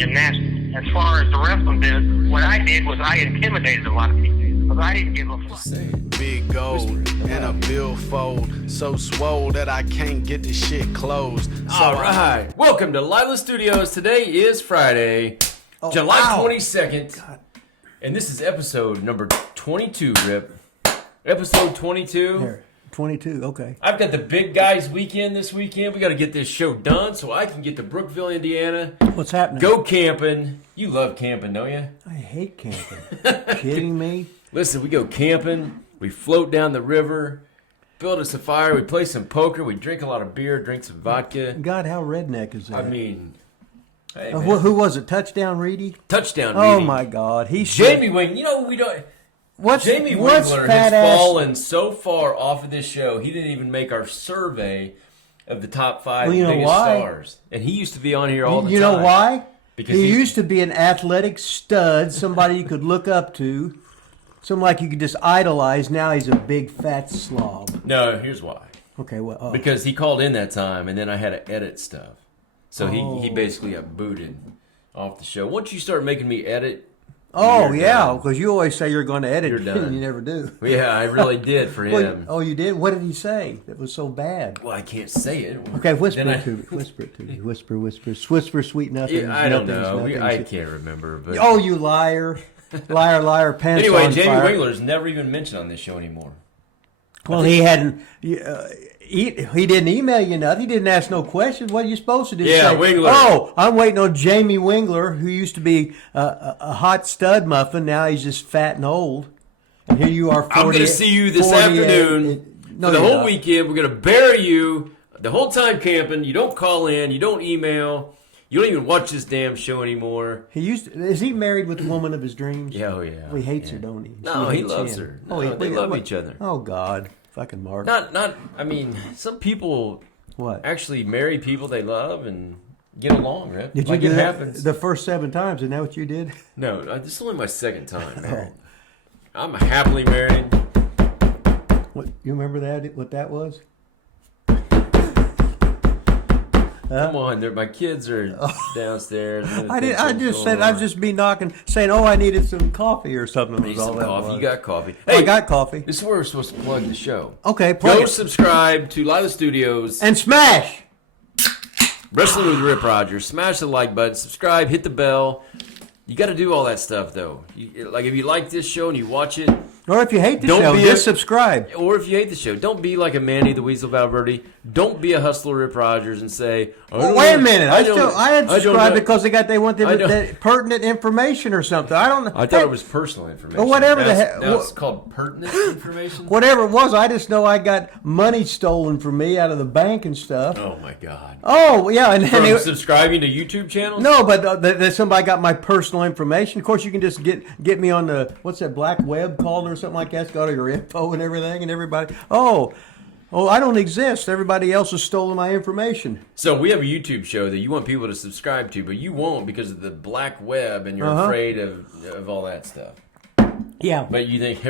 gymnastics. As far as the wrestling biz, what I did was I intimidated a lot of people. Because I didn't give a fuck. Big gold and a billfold, so swole that I can't get the shit closed. All right, welcome to Lilas Studios. Today is Friday, July 22nd, and this is episode number 22, Rip. Episode 22. Here, 22, okay. I've got the big guys weekend this weekend. We got to get this show done so I can get to Brookville, Indiana. What's happening? Go camping. You love camping, don't you? I hate camping. Kidding me? Listen, we go camping. We float down the river, build us a fire. We play some poker. We drink a lot of beer, drink some vodka. God, how redneck is that? I mean, hey, who was it? Touchdown Reedy? Touchdown Reedy. Oh, my God. Jamie Wing. You know, we don't... Jamie Wingler has fallen so far off of this show, he didn't even make our survey of the top 5 biggest stars. And he used to be on here all the time. You know why? Because he used to be an athletic stud, somebody you could look up to, somebody like you could just idolize. Now he's a big fat slob. No, here's why. Okay, well... Because he called in that time, and then I had to edit stuff. So he basically got booted off the show. Once you start making me edit... Oh, yeah, because you always say you're going to edit it, and you never do. Yeah, I really did for him. Oh, you did? What did he say that was so bad? Well, I can't say it. Okay, whisper it to me. Whisper, sweet nothing. Yeah, I don't know. I can't remember. But... Oh, you liar. Liar, pants anyway, on Jamie fire. Wingler's never even mentioned on this show anymore. Well, he hadn't... He didn't email you nothing. He didn't ask no questions. What are you supposed to do? Yeah, say, Wingler. Oh, I'm waiting on Jamie Wingler, who used to be a hot stud muffin. Now he's just fat and old. And here you are. 40, I'm going to see you this afternoon for the whole weekend. We're going to bury you the whole time camping. You don't call in. You don't email. You don't even watch this damn show anymore. Is he married with the woman of his dreams? Yeah, oh yeah. Well, he hates her, don't he? No, he loves her. No, they love each other. Oh God. Fucking Mark. I mean, some people actually marry people they love and get along, right? Did you do that happens. The first 7 times? Isn't that what you did? No, this is only my 2nd time married. I'm happily married. What, you remember that? What that was? Come on, my kids are downstairs. I was just be knocking, saying, "Oh, I needed some coffee or something." Need some coffee. You got coffee. Hey, I got coffee. This is where we're supposed to plug the show. Okay, go subscribe to Lilas Studios and smash Wrestling with Rip Rogers. Smash the like button, subscribe, hit the bell. You got to do all that stuff though. Like if you like this show and you watch it. Or if you hate the show, just subscribe. Or if you hate the show, don't be like a Manny the Weasel Valverde. Don't be a hustler Rip Rogers and say, well, wait a minute. I had subscribed because they want the pertinent information or something. I don't know. I thought it was personal information. Or whatever the heck. It's called pertinent information? Whatever it was, I just know I got money stolen from me out of the bank and stuff. Oh, my God. Oh, yeah. From subscribing to YouTube channels? No, but somebody got my personal information. Of course, you can just get me on the, what's that, black web called or something like that. It's got all your info and everything and everybody. Oh, I don't exist. Everybody else has stolen my information. So we have a YouTube show that you want people to subscribe to, but you won't because of the black web and you're afraid of all that stuff. Yeah. But you think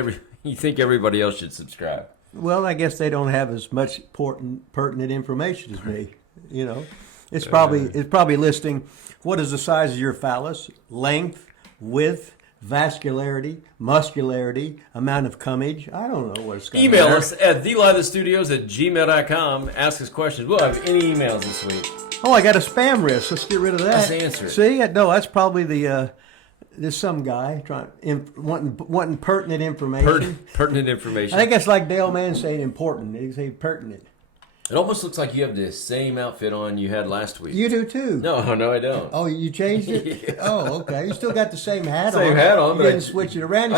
everybody else should subscribe. Well, I guess they don't have as much pertinent information as me. You know, it's probably listing what is the size of your phallus, length, width, vascularity, muscularity, amount of 𝐦𝐤𝐤𝐿. I don't know what it's going to be. Email us at thelivestudios@gmail.com. Ask us questions. We'll have any emails this week. Oh, I got a spam risk. Let's get rid of that. Let's answer it. See? No, that's probably there's some guy wanting pertinent information. Pertinent information. I think it's like Dale Mann saying important. They say pertinent. It almost looks like you have the same outfit on you had last week. You do too. No, I don't. Oh, you changed it? Yeah. Oh, okay. You still got the same hat on. Same hat on, but you didn't switch it around.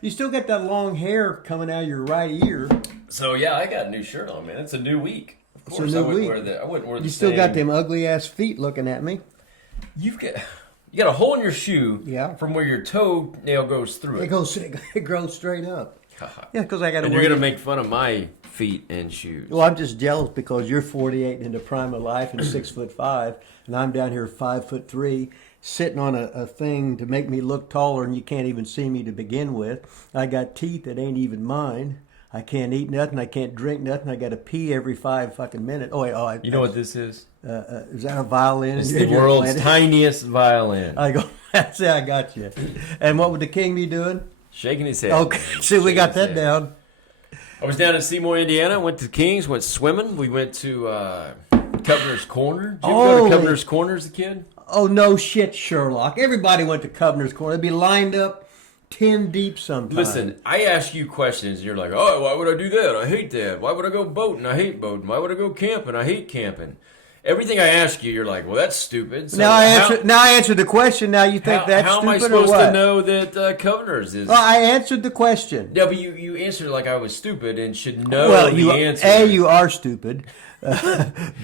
You still got that long hair coming out of your right ear. So yeah, I got a new shirt on, man. It's a new week. Of course, I wouldn't wear the still got them ugly ass feet looking at me. You got a hole in your shoe. Yeah. From where your toe nail goes through it. It grows straight up. Yeah, because I got to. And you're gonna make fun of my feet and shoes. Well, I'm just jealous because you're 48 and in the prime of life and 6'5", and I'm down here 5'3", sitting on a thing to make me look taller, and you can't even see me to begin with. I got teeth that ain't even mine. I can't eat nothing. I can't drink nothing. I got to pee every 5 fucking minutes. You know what this is? Is that a violin? It's the world's tiniest violin. I go, say I got you. And what would the king be doing? Shaking his head. Okay, see, we got that down. I was down in Seymour, Indiana. Went to Kings, went swimming. We went to Governor's Corner. Did you go to Governor's Corner as a kid? Oh, no shit, Sherlock. Everybody went to Governor's Corner. They'd be lined up 10 deep sometimes. Listen, I ask you questions, and you're like, oh, why would I do that? I hate that. Why would I go boating? I hate boating. Why would I go camping? I hate camping. Everything I ask you, you're like, well, that's stupid. So now I answered the question. Now you think that's how stupid am I supposed or what? to know that Governor's is? Well, I answered the question. Yeah, but you answered like I was stupid and should know the answer. A, you are stupid.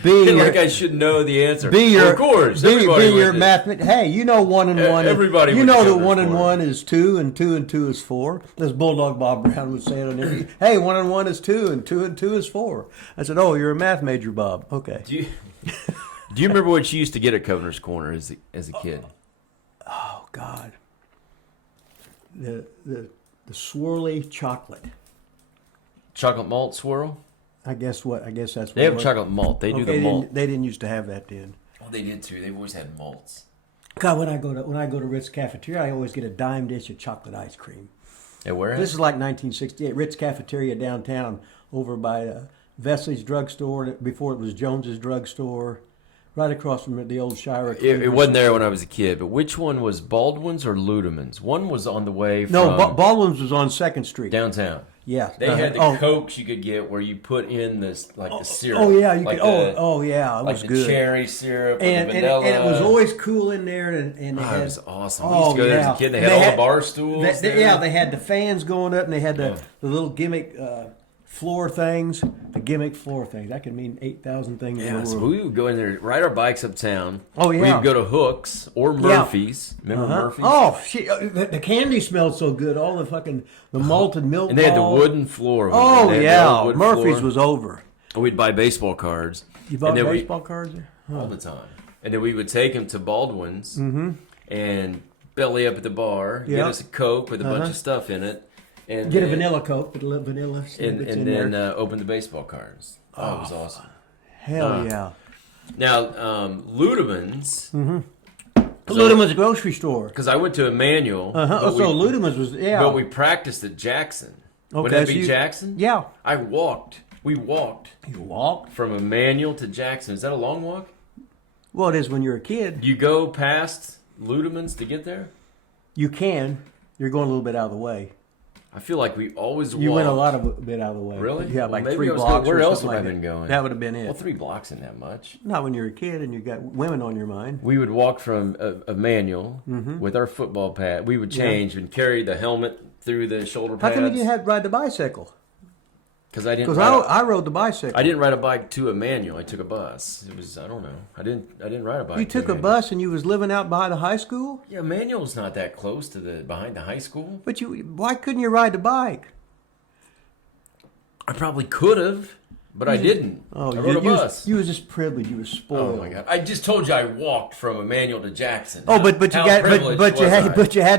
B, like I should know the answer. B, of course. B, your mathematics. Hey, you know 1 and 1. Everybody. You know that 1 and 1 is 2, and 2 and 2 is 4. This Bulldog Bob Brown would say it on every. Hey, 1 and 1 is 2, and 2 and 2 is 4. I said, oh, you're a math major, Bob. Okay. Do you remember what you used to get at Governor's Corner as a kid? Oh God. The swirly chocolate. Chocolate malt swirl? I guess that's what they have chocolate malt. They do the malt. They didn't used to have that then. Oh, they did too. They've always had malts. God, when I go to Ritz Cafeteria, I always get a dime dish of chocolate ice cream. At where? This is like 1968. Ritz Cafeteria downtown, over by Vesley's drugstore. Before it was Jones's drugstore, right across from the old Shire. It wasn't there when I was a kid. But which one was Baldwin's or Ludeman's? One was on the way from Baldwin's was on 2nd Street downtown. Yeah, they had the Cokes you could get where you put in this the syrup. Oh yeah, like it was the good. Cherry syrup and the vanilla. And it was always cool in there, and it was awesome. We Oh, used to go there as a kid. They had all the bar stools. They had the fans going up, and they had the little gimmick floor things. The gimmick floor things. That could mean 8,000 things in the world. So we would go in there, ride our bikes uptown. Oh yeah. We would go to Hooks or Murphy's. Remember Murphy's? Oh shit! The candy smelled so good. All the malted milk. And they had the wooden floor. Oh yeah, Murphy's was over. We'd buy baseball cards. You bought baseball cards there? All the time. And then we would take them to Baldwin's and belly up at the bar, get us a Coke with a bunch of stuff in it. And get a vanilla Coke with a little vanilla. And then open the baseball cards. Oh, it was awesome. Hell yeah. Now, Ludeman's. Ludeman's grocery store. Because I went to Emmanuel. So Ludeman's was, But we practiced at Jackson. Okay, Would that be Jackson? Yeah. We walked. You walked? From Emmanuel to Jackson. Is that a long walk? Well, it is when you're a kid. You go past Ludeman's to get there? You can. You're going a little bit out of the way. I feel like we always walked. You went a bit out of the way. Really? Yeah, like 3 blocks. Where else have I been going? That would have been it. Well, 3 blocks isn't that much. Not when you're a kid and you got women on your mind. We would walk from Emmanuel with our football pad. We would change and carry the helmet through the shoulder pads. How come you didn't have to ride the bicycle? Because I didn't. Because I rode the bicycle. I didn't ride a bike to Emmanuel. I took a bus. It was I don't know. I didn't ride a bike. You took a bus and you was living out behind the high school? Yeah, Emmanuel's not that close to behind the high school. But why couldn't you ride the bike? I probably could have, but I didn't. Oh, I rode a bus. You was just privileged. You were spoiled. Oh my God! I just told you I walked from Emmanuel to Jackson. Oh, but you had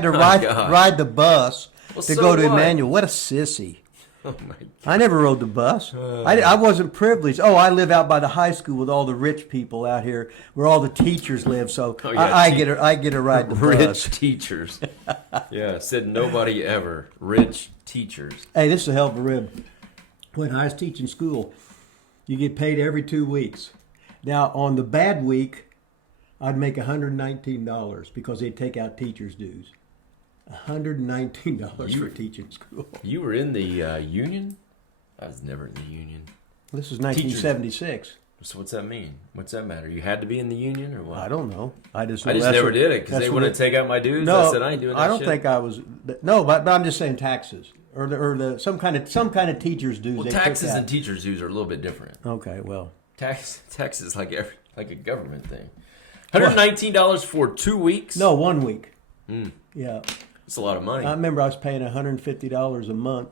to ride the bus to go to Emmanuel. What a sissy! Oh my God. I never rode the bus. I wasn't privileged. Oh, I live out by the high school with all the rich people out here, where all the teachers live. So I get to ride the bus. Rich teachers. Yeah, said nobody ever. Rich teachers. Hey, this is a hell of a rib. When I was teaching school, you get paid every 2 weeks. Now, on the bad week, I'd make $119 because they'd take out teachers' dues. $119 for teaching school. You were in the union? I was never in the union. This is 1976. So what's that mean? What's that matter? You had to be in the union or what? I don't know. I just never did it because they wouldn't take out my dues. No, I said I ain't doing that. I don't think I was. No, but I'm just saying taxes or some kind of teachers' dues. Well, taxes and teachers' dues are a little bit different. Okay, well, taxes like a government thing. $119 for 2 weeks? No, 1 week. Yeah, it's a lot of money. I remember I was paying $150 a month.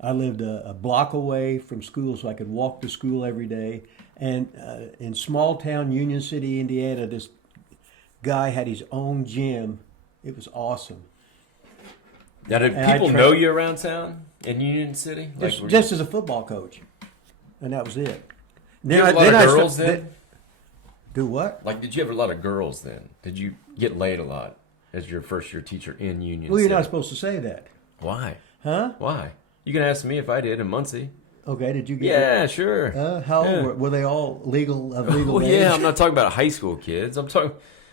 I lived a block away from school, so I could walk to school every day. And in small town Union City, Indiana, this guy had his own gym. It was awesome. Now, did people know you around town in Union City? Just as a football coach, and that was it. Did you have a lot of girls then? Do what? Like, did you have a lot of girls then? Did you get laid a lot as your first-year teacher in Union City? Well, you're not supposed to say that. Why? Huh? Why? You can ask me if I did in Muncie. Okay, did you get... Yeah, sure. How old were they all legal age? Yeah, I'm not talking about high school kids. I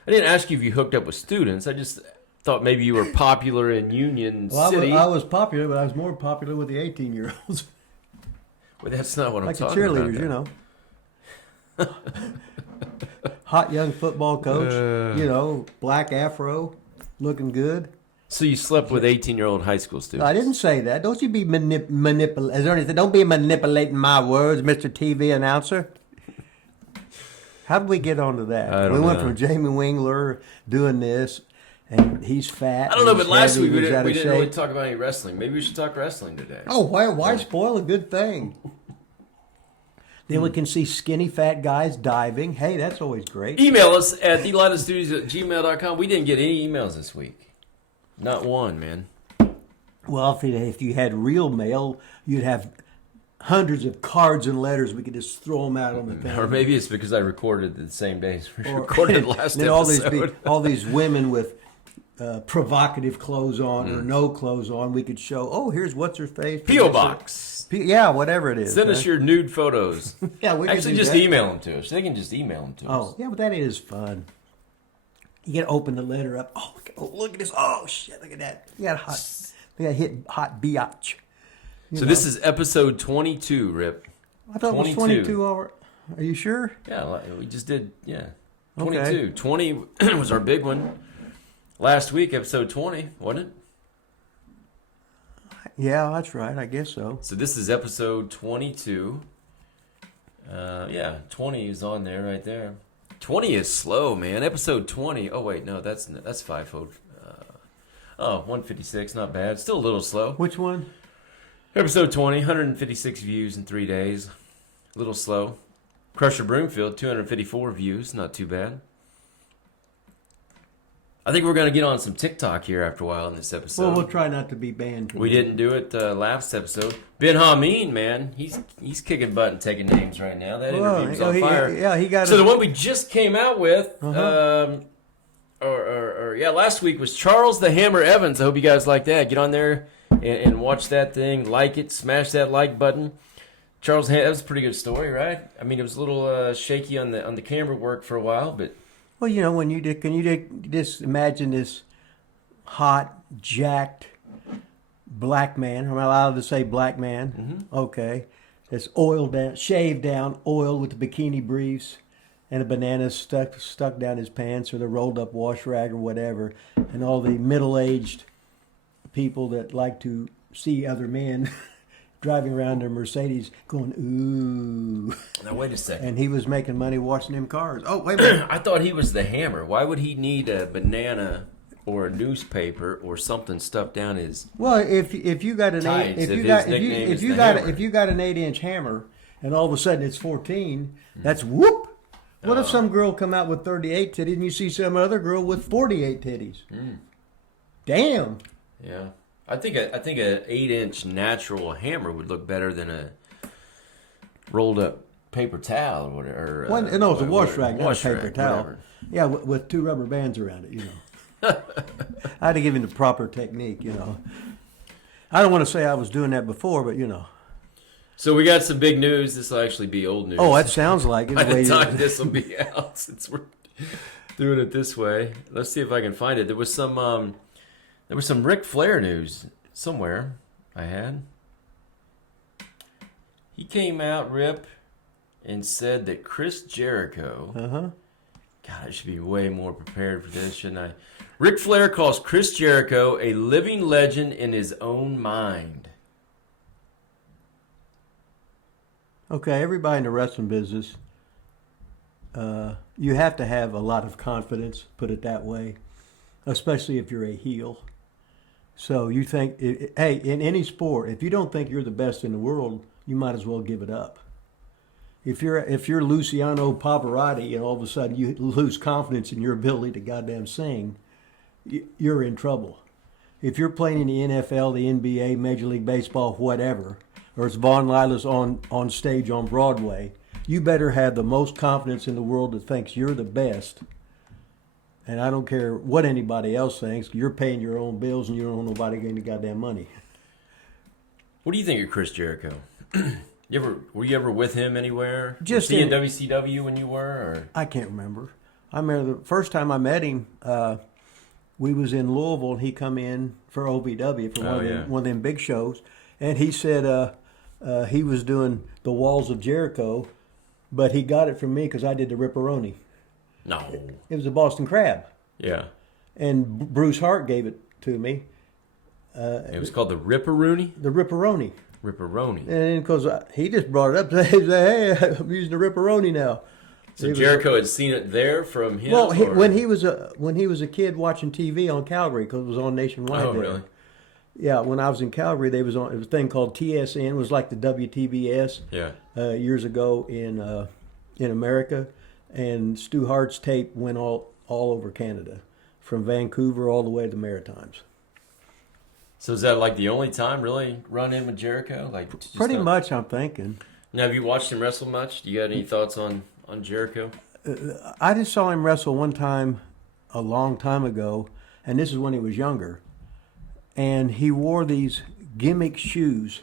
didn't ask you if you hooked up with students. I just thought maybe you were popular in Union City. I was popular, but I was more popular with the 18-year-olds. Well, that's not what I'm talking about. Like the cheerleaders, you know. Hot young football coach, black afro, looking good. So you slept with 18-year-old high school students? I didn't say that. Don't you be manipulating. Don't be manipulating my words, Mr. TV announcer. How did we get onto that? I don't know. We went from Jamie Wingler doing this, and he's fat. I don't know, but last week we didn't really talk about any wrestling. Maybe we should talk wrestling today. Oh, why spoil a good thing? Then we can see skinny fat guys diving. Hey, that's always great. Email us at thelightstudios@gmail.com. We didn't get any emails this week. Not one, man. Well, if you had real mail, you'd have hundreds of cards and letters. We could just throw them out on the thing. Or maybe it's because I recorded the same day as we recorded last then episode. all these women with provocative clothes on or no clothes on, we could show, oh, here's what's her face. P.O. Box. Yeah, whatever it is. Send us your nude photos. Yeah, we actually just email them to us. They can just email them to us. Oh, yeah, but that is fun. You gotta open the letter up. Oh, look at this. Oh shit, look at that. You got hit hot biatch. So this is episode 22, Rip. I thought 22. It was 22 over. Are you sure? Yeah, we just did. Yeah, 22. Okay. 20 was our big one last week. Episode 20, wasn't it? Yeah, that's right. I guess so. So this is episode 22. Yeah, 20 is on there right there. 20 is slow, man. Episode 20. Oh wait, no, that's fivefold. 156, not bad. Still a little slow. Which one? Episode 20, 156 views in 3 days. A little slow. Crusher Broomfield, 254 views. Not too bad. I think we're going to get on some TikTok here after a while in this episode. Well, we'll try not to be banned. We didn't do it last episode. Ben Hameen, man, he's kicking butt and taking names right now. That interview was on fire. He got. So the one we just came out with, last week was Charles the Hammer Evans. I hope you guys like that. Get on there and watch that thing. Like it. Smash that like button. Charles, that was a pretty good story, right? I mean, it was a little shaky on the camera work for a while, but. Well, can you just imagine this hot, jacked black man? Am I allowed to say black man? Mm-hmm. Okay. That's oiled down, shaved down, oiled with the bikini briefs and a banana stuck down his pants or the rolled up wash rag or whatever. And all the middle-aged people that like to see other men driving around their Mercedes going, ooh. Now, wait a second. And he was making money watching them cars. Oh, wait a minute. I thought he was the Hammer. Why would he need a banana or a newspaper or something stuffed down his Well, if you got an tights, if you got an 8-inch hammer and all of a sudden it's 14, that's whoop. What if some girl come out with 38 titties and you see some other girl with 48 titties? Damn. Yeah. I think a 8-inch natural hammer would look better than a rolled up paper towel or whatever. No, it's a wash rag, not a paper rag, towel. whatever. Yeah, with 2 rubber bands around it, I had to give him the proper technique, I don't want to say I was doing that before, but So we got some big news. This will actually be old news. Oh, that sounds like it. By the time this will be out, since we're doing it this way. Let's see if I can find it. There was some Ric Flair news somewhere I had. He came out, Rip, and said that Chris Jericho. God, I should be way more prepared for this, shouldn't I? Ric Flair calls Chris Jericho a living legend in his own mind. Okay, everybody in the wrestling business, you have to have a lot of confidence, put it that way, especially if you're a heel. So you think, hey, in any sport, if you don't think you're the best in the world, you might as well give it up. If you're Luciano Pavarotti and all of a sudden you lose confidence in your ability to goddamn sing, you're in trouble. if you're playing in the NFL, the NBA, Major League Baseball, whatever, or it's Von Lilas on stage on Broadway, you better have the most confidence in the world that thinks you're the best. And I don't care what anybody else thinks. You're paying your own bills and you don't owe nobody getting the goddamn money. What do you think of Chris Jericho? Were you ever with him anywhere? Just was he in WCW when you were? Or? I can't remember. I remember the first time I met him, we was in Louisville and he come in for OVW for one of them big shows. And he said he was doing the Walls of Jericho, but he got it from me because I did the Ripperoni. No. It was a Boston Crab. Yeah. And Bruce Hart gave it to me. It was called the Ripperoni? The Ripperoni. Ripperoni. And because he just brought it up, he said, hey, I'm using the Ripperoni now. So Jericho had seen it there from him? Well, when he was a kid watching TV on Calgary, because it was on nationwide. Oh, there. really? Yeah, when I was in Calgary, it was a thing called TSN. It was like the WTBS years ago in America. And Stu Hart's tape went all over Canada, from Vancouver all the way to the Maritimes. So is that like the only time really run in with Jericho? Like pretty much, I'm thinking. Now, have you watched him wrestle much? Do you have any thoughts on Jericho? I just saw him wrestle one time a long time ago, and this is when he was younger. And he wore these gimmick shoes.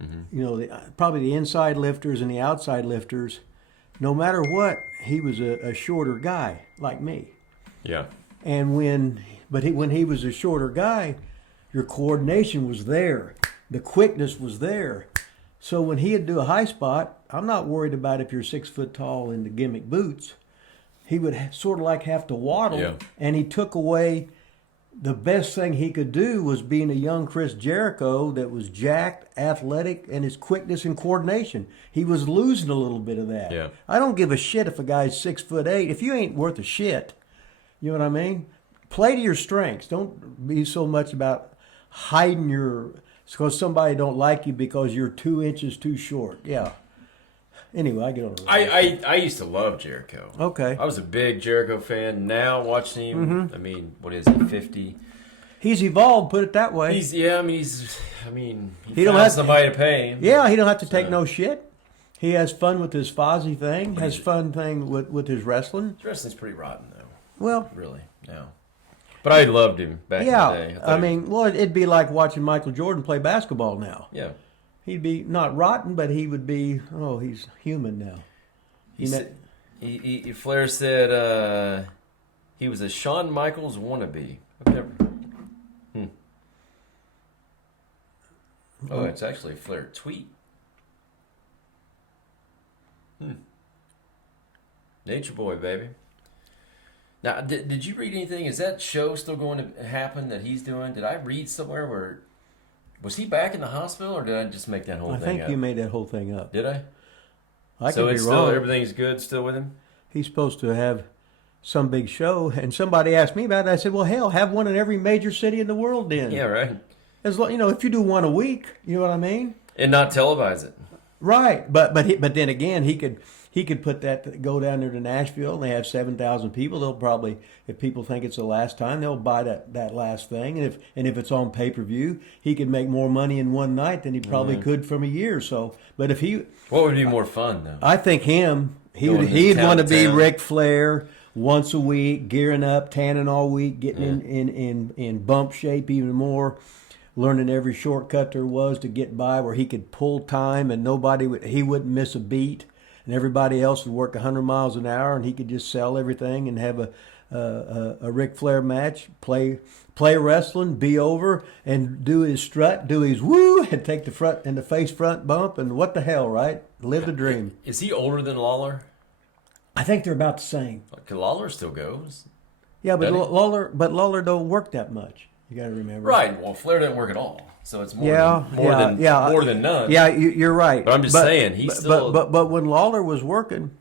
Mm-hmm. You know, probably the inside lifters and the outside lifters. No matter what, he was a shorter guy like me. Yeah. And when he was a shorter guy, your coordination was there. The quickness was there. So when he'd do a high spot, I'm not worried about if you're 6 foot tall in the gimmick boots. He would sort of like have to waddle, and he took away the best thing he could do was being a young Chris Jericho that was jacked, athletic, and his quickness and coordination. He was losing a little bit of that. Yeah. I don't give a shit if a guy's 6'8". If you ain't worth a shit, you know what I mean? Play to your strengths. Don't be so much about hiding because somebody don't like you because you're 2 inches too short. Yeah. Anyway, I get on the I used to love Jericho. Okay. I was a big Jericho fan. Now watching him, I mean, what is he, 50? He's evolved, put it that way. He don't have somebody to pay him. Yeah, he don't have to take no shit. He has fun with his Fozzy thing, has fun thing with his wrestling. His wrestling's pretty rotten, though. Well. Really, now. But I loved him back in the day. I mean, it'd be like watching Michael Jordan play basketball now. Yeah. He'd be not rotten, but he would be, he's human now. Flair said he was a Shawn Michaels wannabe. Oh, it's actually a Flair tweet. Nature Boy, baby. Now, did you read anything? Is that show still going to happen that he's doing? Did I read somewhere where... Was he back in the hospital, or did I just make that whole thing up? I think you made that whole thing up. Did I? I could be wrong. Everything's good still with him? He's supposed to have some big show, and somebody asked me about it. I said, well, hell, have one in every major city in the world then. Yeah, right. As if you do one a week, you know what I mean? And not televise it. Right, but then again, he could put that, go down there to Nashville, and they have 7,000 people. They'll probably, if people think it's the last time, they'll buy that last thing. And if it's on pay-per-view, he could make more money in one night than he probably could from a year. So, but if he, what would be more fun though? I think he'd want to be Ric Flair once a week, gearing up, tanning all week, getting in bump shape even more. Learning every shortcut there was to get by, where he could pull time and he wouldn't miss a beat. And everybody else would work 100 miles an hour, and he could just sell everything and have a Ric Flair match, play wrestling, be over, and do his strut, do his woo, and take the front and the face front bump, and what the hell, right? Live the dream. Is he older than Lawler? I think they're about the same. Lawler still goes. Yeah, but Lawler don't work that much. You got to remember. Right. Well, Flair doesn't work at all, so it's more than none. Yeah, you're right. But I'm just saying he's still. But when Lawler was working,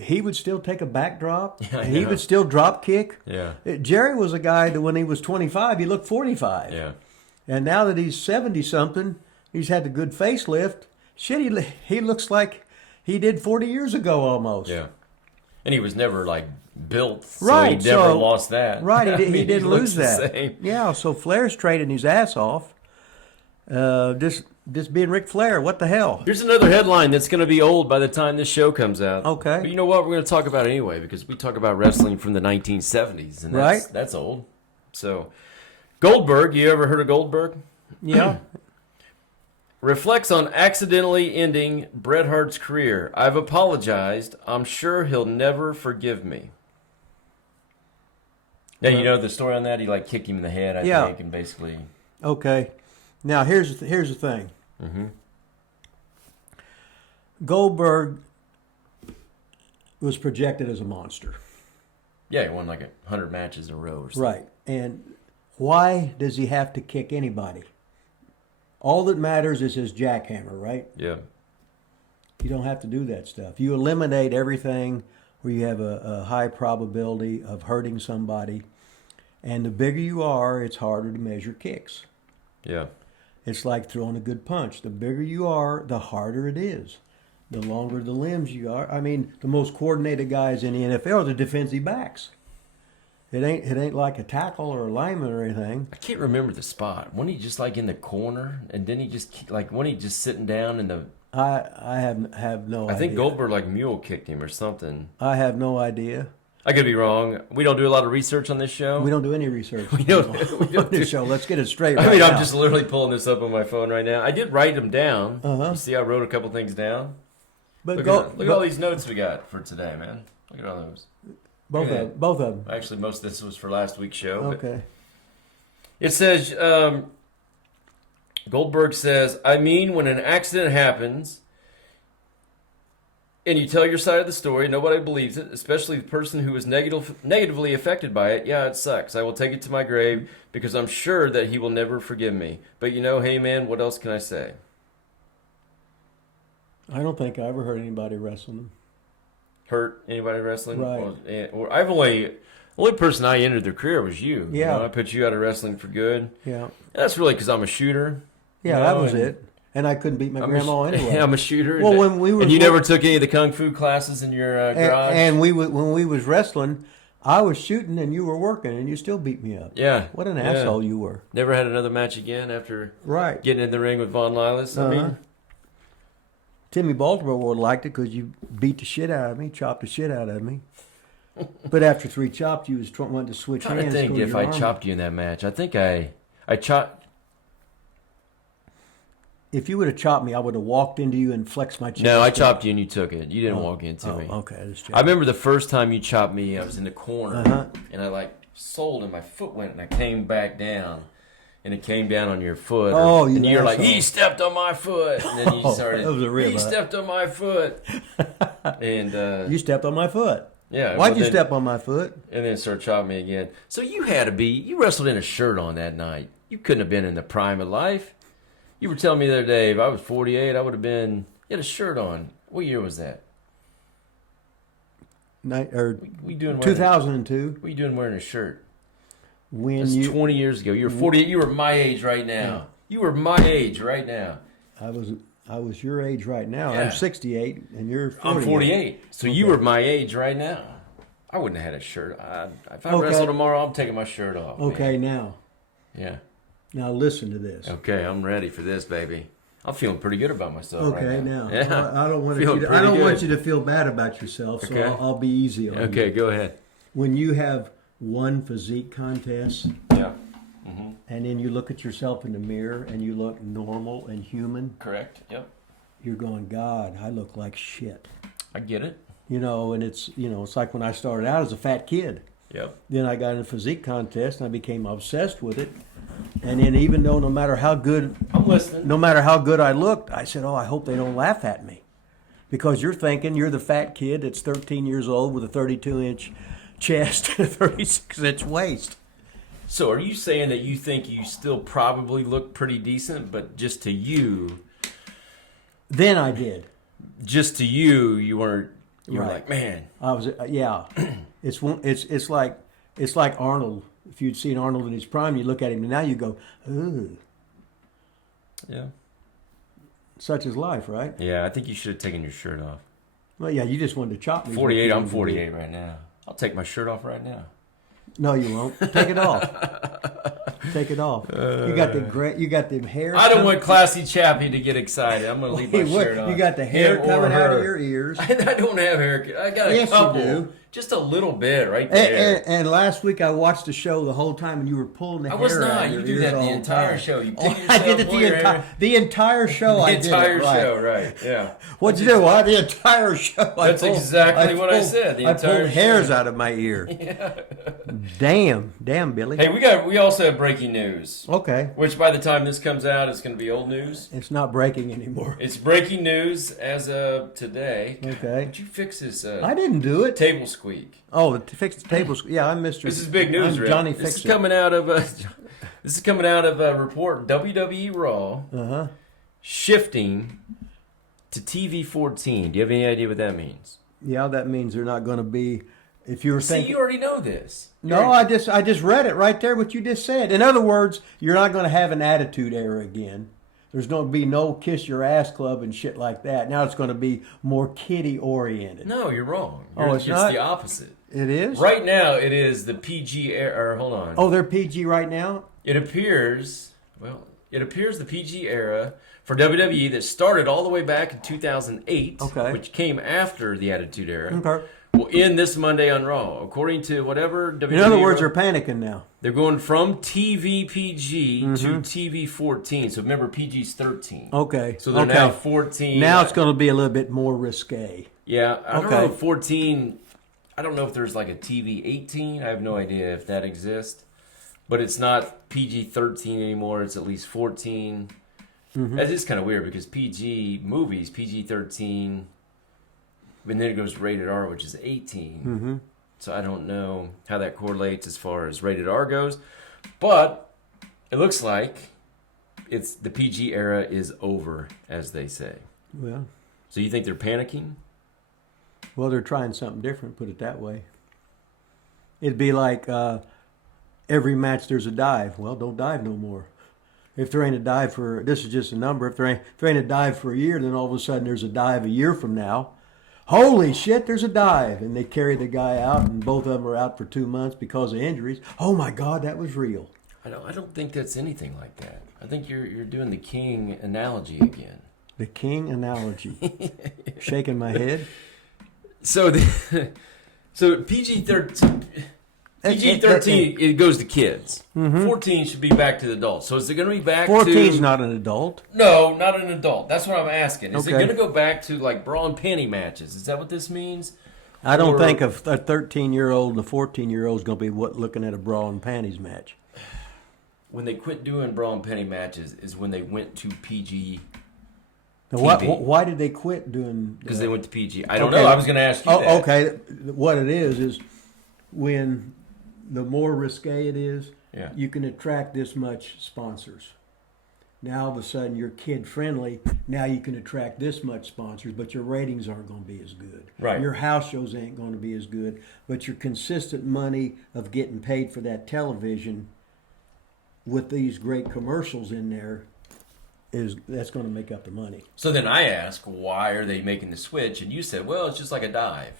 he would still take a backdrop. Yeah, he would still drop kick. Yeah. Jerry was a guy that when he was 25, he looked 45. Yeah. And now that he's 70 something, he's had a good facelift. Shit, he looks like he did 40 years ago almost. Yeah. And he was never like built, so Right, he never so- lost that. Right, he I mean, didn't lose looks the that. same. Yeah, so Flair's trading his ass off. Just being Ric Flair, what the hell? Here's another headline that's going to be old by the time this show comes out. Okay. But you know what? We're going to talk about it anyway because we talk about wrestling from the 1970s, and that's old. So, Goldberg, you ever heard of Goldberg? Yeah. Reflects on accidentally ending Bret Hart's career. I've apologized. I'm sure he'll never forgive me. Now, you know the story on that? He like kicked him in the head, I think, and basically... Okay. Now, here's the thing. Mm-hmm. Goldberg was projected as a monster. Yeah, he won like 100 matches in a row or something. Right. And why does he have to kick anybody? All that matters is his jackhammer, right? Yeah. You don't have to do that stuff. You eliminate everything where you have a high probability of hurting somebody. And the bigger you are, it's harder to measure kicks. Yeah. It's like throwing a good punch. The bigger you are, the harder it is. The longer the limbs you are. I mean, the most coordinated guys in the NFL are the defensive backs. It ain't like a tackle or a lineman or anything. I can't remember the spot. When he just like in the corner, and then he just like when he just sitting down in the. I have no idea. I think Goldberg like mule kicked him or something. I have no idea. I could be wrong. We don't do a lot of research on this show. We don't do any research. We don't on this show. Let's get it straight. I right mean, now. I'm just literally pulling this up on my phone right now. I did write them down. Uh-huh. You see, I wrote a couple things down. But Look at all these notes we got for today, man. Look at all those. both of them. Actually, most of this was for last week's show. but Okay. It says, Goldberg says, I mean, when an accident happens and you tell your side of the story, nobody believes it, especially the person who is negatively affected by it. Yeah, it sucks. I will take it to my grave because I'm sure that he will never forgive me. But hey, man, what else can I say? I don't think I ever heard anybody wrestling them. Hurt anybody wrestling? Right. Or I've only person I entered their career was you. Yeah. You know, I put you out of wrestling for good. Yeah. That's really because I'm a shooter. Yeah, that was it. And I couldn't beat my grandma anyway. Yeah, I'm a shooter. Well, when we were, and you never took any of the kung fu classes in your garage. And when we was wrestling, I was shooting and you were working, and you still beat me up. Yeah. What an asshole you were. Never had another match again after Right. getting in the ring with Von Lilas. I mean, Timmy Baltimore would have liked it because you beat the shit out of me, chopped the shit out of me. But after 3 chops, you was wanting to switch I'm trying hands. to think if I chopped you in that match. I think I chopped. If you would have chopped me, I would have walked into you and flexed my chest. No, I chopped you and you took it. You didn't walk into me. Okay. I remember the first time you chopped me, I was in the corner and I like sold and my foot went and I came back down. And it came down on your foot. And you're like, he stepped on my foot. And then you started, that was a rib, he stepped on my foot. And you stepped on my foot. Yeah. Why'd you step on my foot? And then start chopping me again. So you wrestled in a shirt on that night. You couldn't have been in the prime of life. You were telling me the other day, if I was 48, I would have been, you had a shirt on. What year was that? 2002. What are you doing wearing a shirt? That's 20 years ago. You were 48. You were my age right now. Yeah. You were my age right now. I was your age right now. Yeah. I'm 68, and you're 48. I'm 48. So you were my age right now. I wouldn't have had a shirt. If I wrestle tomorrow, I'm taking my shirt off. Okay, man. now. Yeah. Now listen to this. Okay, I'm ready for this, baby. I'm feeling pretty good about myself okay, right now. now. Yeah. I don't want you to feel bad about yourself, so okay. I'll be easy on you. Okay, go ahead. When you have won physique contests, yeah, and then you look at yourself in the mirror and you look normal and human. Correct. Yep. You're going, God, I look like shit. I get it. And it's like when I started out as a fat kid. Yep. Then I got in a physique contest and I became obsessed with it. And then even though no matter how good I looked, I said, I hope they don't laugh at me. Because you're thinking you're the fat kid that's 13 years old with a 32-inch chest and a 36-inch waist. So are you saying that you think you still probably look pretty decent, but just to you... Then I did. Just to you, you weren't... You were right. like, man. I was, yeah. It's like Arnold. If you'd seen Arnold in his prime, you look at him and now you go, ooh. Yeah. Such is life, right? Yeah, I think you should have taken your shirt off. Well, yeah, you just wanted to chop me. 48. I'm 48 right now. I'll take my shirt off right now. No, you won't. Take it off. Take it off. You got the hair. I don't want Classy Chappie to get excited. I'm going to leave my shirt on. You got the hair coming out of your ears. I don't have hair. I got a couple. You do. Just a little bit right there. And last week I watched the show the whole time, and you were pulling the hair out. I was not. You do that the entire show. You pull yourself. I did it the entire show. The entire show, right? Yeah. What'd you do? Well, the entire show. That's exactly what I said. The entire I pulled hairs out of my ear. Yeah. Damn, Billy. Hey, we also have breaking news. Okay. Which by the time this comes out, it's going to be old news. It's not breaking anymore. It's breaking news as of today. Okay. Did you fix this? I didn't do it. Table squeak. Oh, to fix the table squeak. Yeah, I'm Mr. This is big news, Rick. Johnny This is coming out of a report. WWE Raw shifting to TV 14. Do you have any idea what that means? Yeah, that means they're not going to be. If you were thinking, you already know this. I just read it right there. What you just said. In other words, you're not going to have an Attitude Era again. There's going to be no Kiss Your Ass Club and shit like that. Now it's going to be more kiddie oriented. No, you're wrong. It's not? The opposite. It is? Right now, it is the PG era. Hold on. Oh, they're PG right now? It appears the PG era for WWE that started all the way back in 2008, which came after the Attitude Era. Okay. Will end this Monday on Raw, according to whatever WWE. In other words, they're panicking now. They're going from TV PG to TV 14. So remember, PG's 13. Okay. So they're now 14. Now it's going to be a little bit more risque. Yeah. I don't know if 14. I don't know if there's like a TV 18. I have no idea if that exists. But it's not PG 13 anymore. It's at least 14. That is kind of weird because PG movies, PG 13. And then it goes rated R, which is 18. So I don't know how that correlates as far as rated R goes. But it looks like it's the PG era is over, as they say. Well. So you think they're panicking? Well, they're trying something different, put it that way. It'd be like every match there's a dive. Well, don't dive no more. If there ain't a dive for, this is just a number, if there ain't a dive for a year, then all of a sudden there's a dive a year from now. Holy shit, there's a dive. And they carry the guy out, and both of them are out for 2 months because of injuries. Oh, my God, that was real. I don't think that's anything like that. I think you're doing the King analogy again. The King analogy. Shaking my head. So PG-13... PG-13, it goes to kids. 14 should be back to the adults. So is it going to be back 14's not an adult. No, not an adult. That's what I'm asking. Is it going to go back to like bra and panty matches? Is that what this means? I don't think a 13-year-old and a 14-year-old is going to be looking at a bra and panties match. When they quit doing bra and panty matches is when they went to PG. Why did they quit doing? Because they went to PG. I don't know. I was going to ask you that. Okay. What it is when the more risque it is, you can attract this much sponsors. Now all of a sudden you're kid friendly. Now you can attract this much sponsors, but your ratings aren't going to be as good. Right. Your house shows ain't going to be as good, but your consistent money of getting paid for that television with these great commercials in there that's going to make up the money. So then I ask, why are they making the switch? And you said, well, it's just like a dive.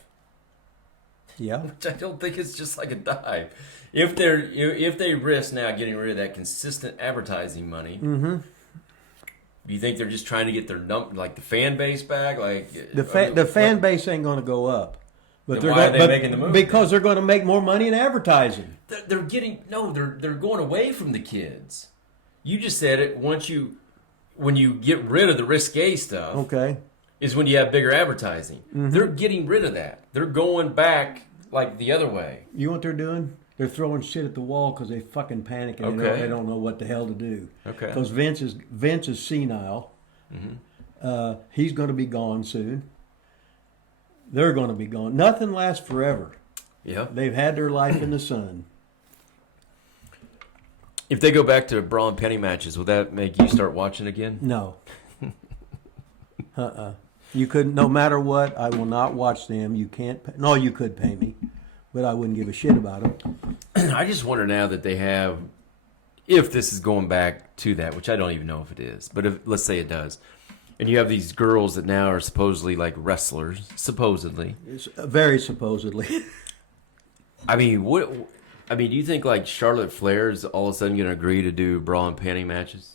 Yeah. Which I don't think it's just like a dive. If they risk now getting rid of that consistent advertising money, do you think they're just trying to get their the fan base back? Like the fan base ain't going to go up. But why are they making the move? Because they're going to make more money in advertising. They're going away from the kids. You just said it. When you get rid of the risque stuff, is when you have bigger advertising. They're getting rid of that. They're going back like the other way. You know what they're doing? They're throwing shit at the wall because they fucking panic and they don't know what the hell to do. Okay. Because Vince is senile. He's going to be gone soon. They're going to be gone. Nothing lasts forever. Yeah. They've had their life in the sun. If they go back to bra and penny matches, will that make you start watching again? No. You couldn't, no matter what, I will not watch them. You can't, no, you could pay me, but I wouldn't give a shit about them. I just wonder now that they have, if this is going back to that, which I don't even know if it is, but let's say it does. And you have these girls that now are supposedly like wrestlers, supposedly. Very supposedly. I mean, do you think like Charlotte Flair is all of a sudden going to agree to do bra and panty matches?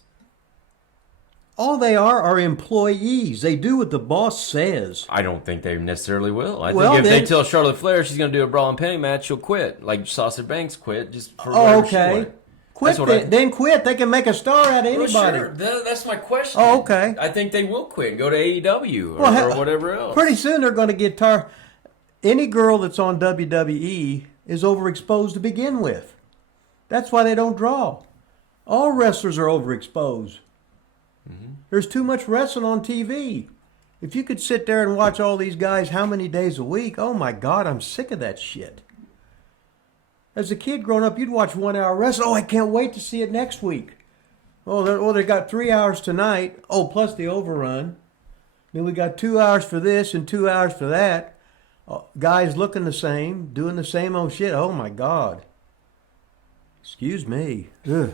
All they are employees. They do what the boss says. I don't think they necessarily will. I think if they tell Charlotte Flair she's going to do a bra and panty match, she'll quit. Like Sasha Banks quit just for whatever she wanted. Quit. Then quit. They can make a star out of anybody. Well, sure. That's my question. Oh, okay. I think they will quit and go to AEW or whatever else. Pretty soon they're going to get tired. Any girl that's on WWE is overexposed to begin with. That's why they don't draw. All wrestlers are overexposed. Mm-hmm. There's too much wrestling on TV. If you could sit there and watch all these guys how many days a week, oh my God, I'm sick of that shit. As a kid growing up, you'd watch 1 hour wrestling. Oh, I can't wait to see it next week. Oh, they got 3 hours tonight. Oh, plus the overrun. Then we got 2 hours for this and 2 hours for that. Guys looking the same, doing the same old shit. Oh my God. Excuse me. Ugh.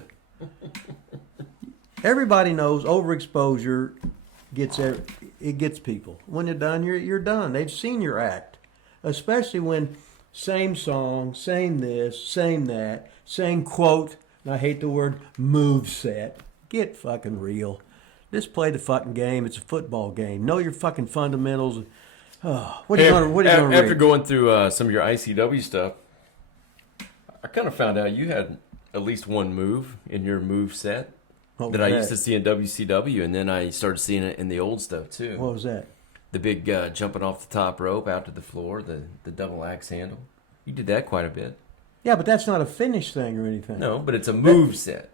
Everybody knows overexposure gets people. When you're done, you're done. They've seen your act. Especially when same song, same this, same that, same quote, and I hate the word move set. Get fucking real. Just play the fucking game. It's a football game. Know your fucking fundamentals. Oh, what are you going to read? After going through some of your ICW stuff, I kind of found out you had at least one move in your move set that I used to see in WCW, and then I started seeing it in the old stuff too. What was that? The big jumping off the top rope out to the floor, the double axe handle. You did that quite a bit. Yeah, but that's not a finish thing or anything. No, but it's a move set.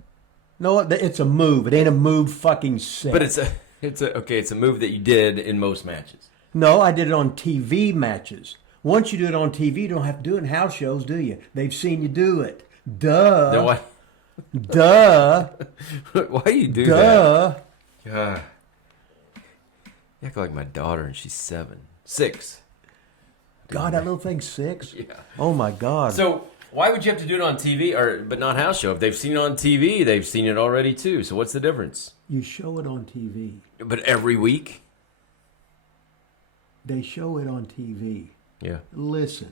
No, it's a move. It ain't a move fucking set. But it's a move that you did in most matches. No, I did it on TV matches. Once you do it on TV, you don't have to do it in house shows, do you? They've seen you do it. Duh. No, why? Duh. Why do you do Duh. that? God. You act like my daughter, and she's 6. God, that little thing's 6? Yeah. Oh, my God. So why would you have to do it on TV, but not house show? If they've seen it on TV, they've seen it already, too. So what's the difference? You show it on TV. But every week? They show it on TV. Yeah. Listen.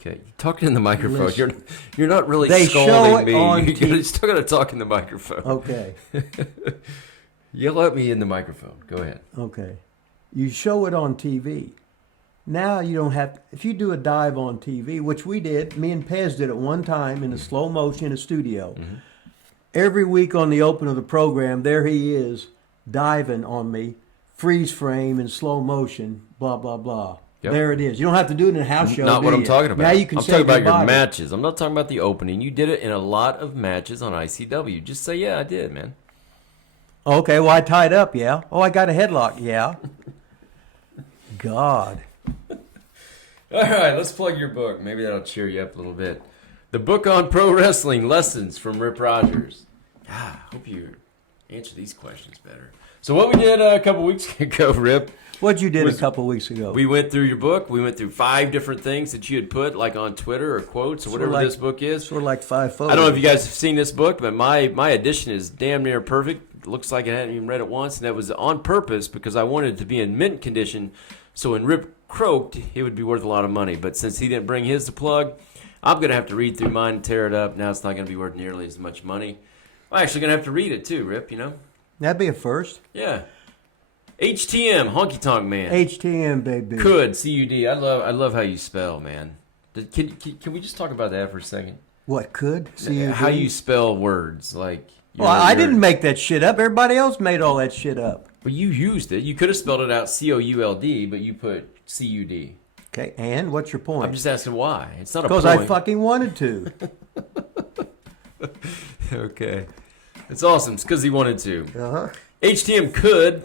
Okay, talking in the microphone. Listen. You're not really they scolding me. On You're still got to talk in the microphone. Okay. Yell at me in the microphone. Go ahead. Okay. You show it on TV. Now you don't have... If you do a dive on TV, which we did, me and Pez did it one time in a slow motion in a studio. Mm-hmm. Every week on the open of the program, there he is diving on me, freeze frame in slow motion, blah, blah, blah. Yep. There it is. You don't have to do it in a house show. Not what I'm talking about. Now you can I'm talking about your matches. I'm not talking about the opening. You did it in a lot of matches on ICW. Just say, yeah, I did, man. Okay, well, I tied up, yeah. Oh, I got a headlock, yeah. God. All right, let's plug your book. Maybe that'll cheer you up a little bit. The book on pro wrestling, Lessons from Rip Rogers. I hope you answer these questions better. So what we did a couple weeks ago, Rip. What you did a couple weeks ago? We went through your book. We went through 5 different things that you had put, like on Twitter or quotes or whatever this book is. Sort of like 5 photos. I don't know if you guys have seen this book, but my edition is damn near perfect. It looks like I hadn't even read it once, and that was on purpose because I wanted it to be in mint condition. So when Rip croaked, it would be worth a lot of money. But since he didn't bring his to plug, I'm going to have to read through mine and tear it up. Now it's not going to be worth nearly as much money. I'm actually going to have to read it too, Rip, you know? That'd be a first. Yeah. HTM, Honky Tonk Man. HTM, baby. Could, C-U-D. I love how you spell, man. Can we just talk about that for a second? What, could? C-U-D? How you spell words. Like. Well, I didn't make that shit up. Everybody else made all that shit up. But you used it. You could have spelled it out C-O-U-L-D, but you put C-U-D. Okay, and what's your point? I'm just asking why. It's not a point. Because I fucking wanted to. Okay. It's awesome. It's because he wanted to. Uh-huh. HTM could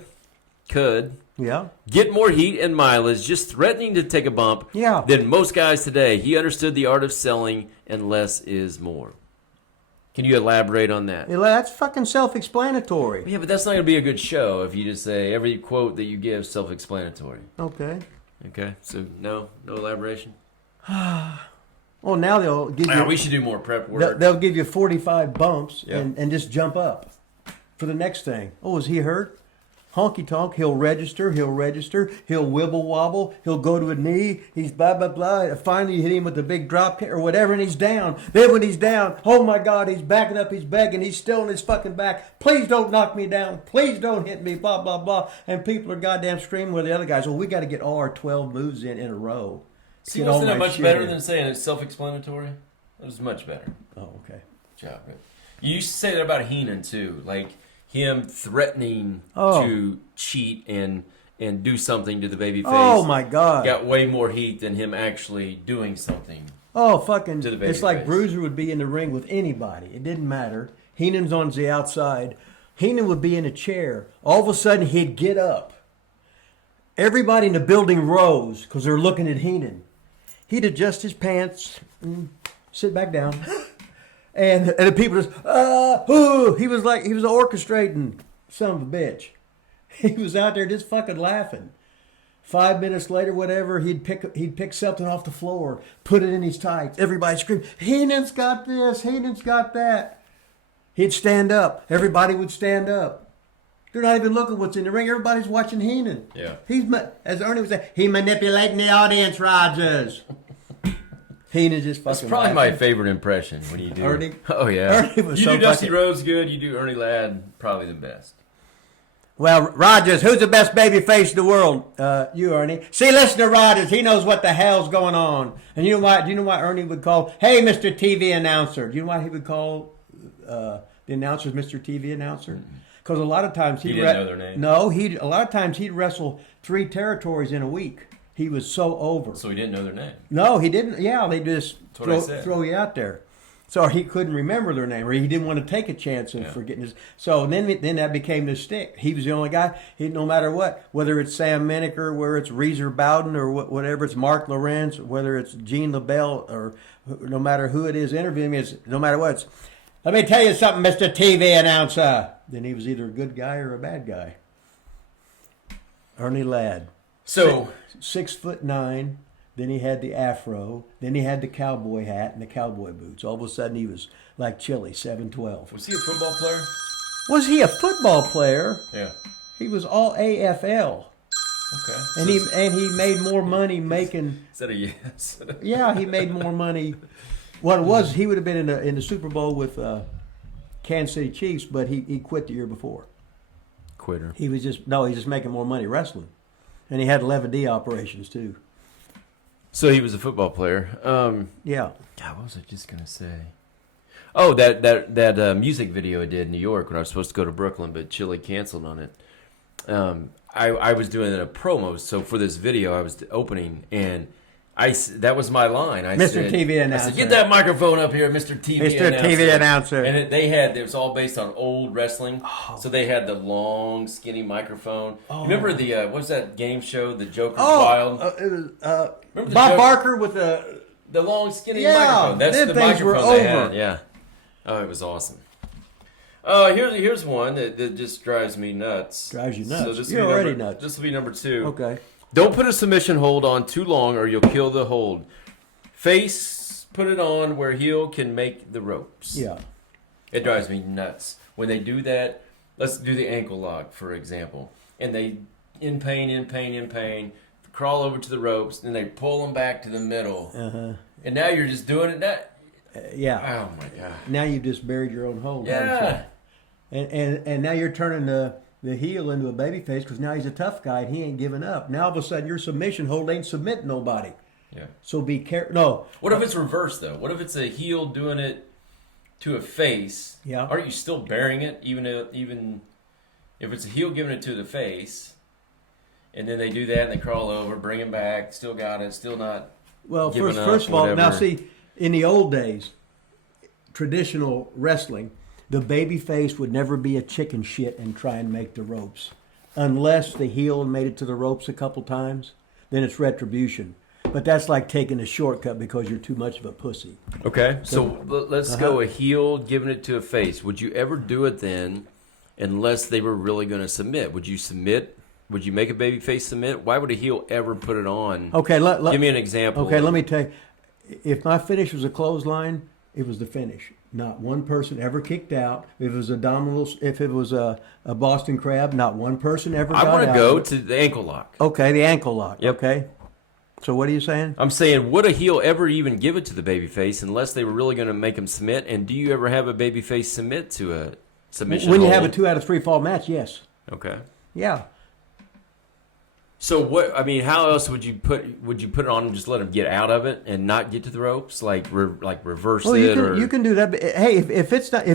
get more heat and mileage, just threatening to take a bump than most guys today. He understood the art of selling, and less is more. Can you elaborate on that? That's fucking self-explanatory. Yeah, but that's not going to be a good show if you just say every quote that you give is self-explanatory. Okay. Okay, so no elaboration? Well, now they'll give you... We should do more prep work. They'll give you 45 bumps and just jump up for the next thing. Oh, is he hurt? honky tonk. He'll register. He'll wibble wobble. He'll go to a knee. He's blah blah blah. And finally, you hit him with the big drop kick or whatever, and he's down. Then when he's down, oh my God, he's backing up. He's begging. He's still on his fucking back. Please don't knock me down. Please don't hit me. Blah blah blah. And people are goddamn screaming with the other guys. Well, we got to get all our 12 moves in a row. See, wasn't that much better than saying it's self-explanatory? It was much better. Oh, okay. Good job, Rick. You used to say that about Heenan too, like him threatening to cheat and do something to the babyface. Oh my God! Got way more heat than him actually doing something. Oh fucking! To the it's like babyface. Bruiser would be in the ring with anybody. It didn't matter. Heenan's on the outside. Heenan would be in a chair. All of a sudden, he'd get up. Everybody in the building rose because they're looking at Heenan. He'd adjust his pants, sit back down, and the people just, he was orchestrating son of a bitch. He was out there just fucking laughing. 5 minutes later, whatever, he'd pick something off the floor, put it in his tights. Everybody screamed, Heenan's got this, Heenan's got that. He'd stand up. Everybody would stand up. They're not even looking what's in the ring. Everybody's watching Heenan. Yeah. As Ernie would say, he manipulating the audience, Rogers. Heenan just fucking. That's probably my favorite impression when you do Ernie. Oh yeah. Ernie was you so do Dusty fucking... Rhodes good. You do Ernie Ladd probably the best. Well, Rogers, who's the best baby face in the world? You, Ernie. See, listen to Rogers. He knows what the hell's going on. And you know why? Do you know why Ernie would call? Hey, Mr. TV announcer. Do you know why he would call the announcers Mr. TV announcer? Mm-hmm. Because a lot of times he didn't know their name. No, a lot of times he'd wrestle 3 territories in a week. He was so over. So he didn't know their name. No, he didn't. Yeah, they just throw you out there. So he couldn't remember their name, or he didn't want to take a chance in forgetting his. So then that became the stick. He was the only guy. No matter what, whether it's Sam Miniker, whether it's Reeser Bowden, or whatever, it's Mark Lorenz, whether it's Gene LaBelle, or no matter who it is interviewing me, no matter what. Let me tell you something, Mr. TV announcer. Then he was either a good guy or a bad guy. Ernie Ladd. So 6'9". Then he had the afro. Then he had the cowboy hat and the cowboy boots. All of a sudden he was like Chili, 7'12". Was he a football player? Was he a football player? Yeah. He was all AFL. Okay. And he made more money making. Is that a yes? Yeah, he made more money. What it was, he would have been in the Super Bowl with Kansas City Chiefs, but he quit the year before. Quitter. He's just making more money wrestling, and he had 11D operations too. So he was a football player. Yeah. God, what was I just gonna say? Oh, that music video I did in New York when I was supposed to go to Brooklyn, but Chili canceled on it. I was doing a promo, so for this video I was opening, and that was my line. Mr. TV announcer. I said, get that microphone up here, Mr. TV announcer. Mr. TV announcer. And it was all based on old wrestling. Oh. So they had the long, skinny microphone. Oh. Remember what was that game show, The Joker's Wild? It was Bob Barker with the long, skinny microphone. That's the microphone they had. Yeah. Oh, it was awesome. Here's one that just drives me nuts. Drives you nuts? So You're already nuts. This will be number 2. Okay. Don't put a submission hold on too long or you'll kill the hold. Face, put it on where heel can make the ropes. Yeah. It drives me nuts. When they do that, let's do the ankle lock, for example. And they, in pain, crawl over to the ropes, then they pull them back to the middle. Uh-huh. And now you're just doing it. Yeah. Oh, my God. Now you've just buried your own hold. Yeah. And now you're turning the heel into a baby face because now he's a tough guy and he ain't giving up. Now all of a sudden your submission hold ain't submitting nobody. Yeah. So be careful. No. What if it's reversed though? What if it's a heel doing it to a face? Yeah. Aren't you still bearing it even if it's a heel giving it to the face, and then they do that and they crawl over, bring him back, still got it, still not. Well, giving first up, of all, whatever. now see, in the old days, traditional wrestling, the baby face would never be a chicken shit and try and make the ropes. Unless the heel made it to the ropes a couple times, then it's retribution. But that's like taking a shortcut because you're too much of a pussy. Okay, so let's go a heel giving it to a face. Would you ever do it then unless they were really going to submit? Would you submit? Would you make a baby face submit? Why would a heel ever put it on? Okay, give me an example. Okay, let me tell you. If my finish was a clothesline, it was the finish. Not one person ever kicked out. If it was if it was a Boston Crab, not one person ever got out. I want to go to the ankle lock. Okay, the ankle lock. Yep. Okay. So what are you saying? I'm saying, would a heel ever even give it to the babyface unless they were really going to make him submit? And do you ever have a babyface submit to a submission When you hold? have a 2 out of 3 fall match, yes. Okay. Yeah. So what? I mean, how else would you put it on and just let him get out of it and not get to the ropes, like reverse Well, it? you can do that. But, hey, if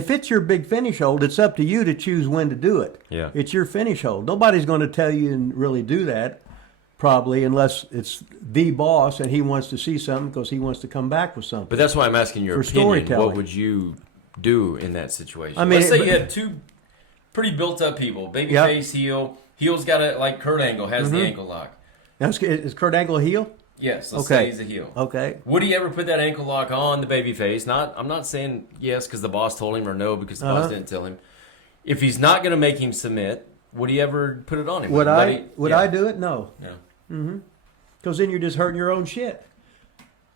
it's your big finish hold, it's up to you to choose when to do it. Yeah. It's your finish hold. Nobody's going to tell you and really do that, probably, unless it's the boss and he wants to see something because he wants to come back with something. But that's why I'm asking your For opinion. storytelling. What would you do in that situation? I mean, let's say you had two pretty built-up people, babyface, heel. Heel's got it like Kurt Angle has the ankle lock. Now, is Kurt Angle a heel? Yes, let's say he's a heel. Okay. Would he ever put that ankle lock on the babyface? I'm not saying yes because the boss told him or no because the boss didn't tell him. If he's not going to make him submit, would he ever put it on him? Would I do it? No. No. Because then you're just hurting your own shit.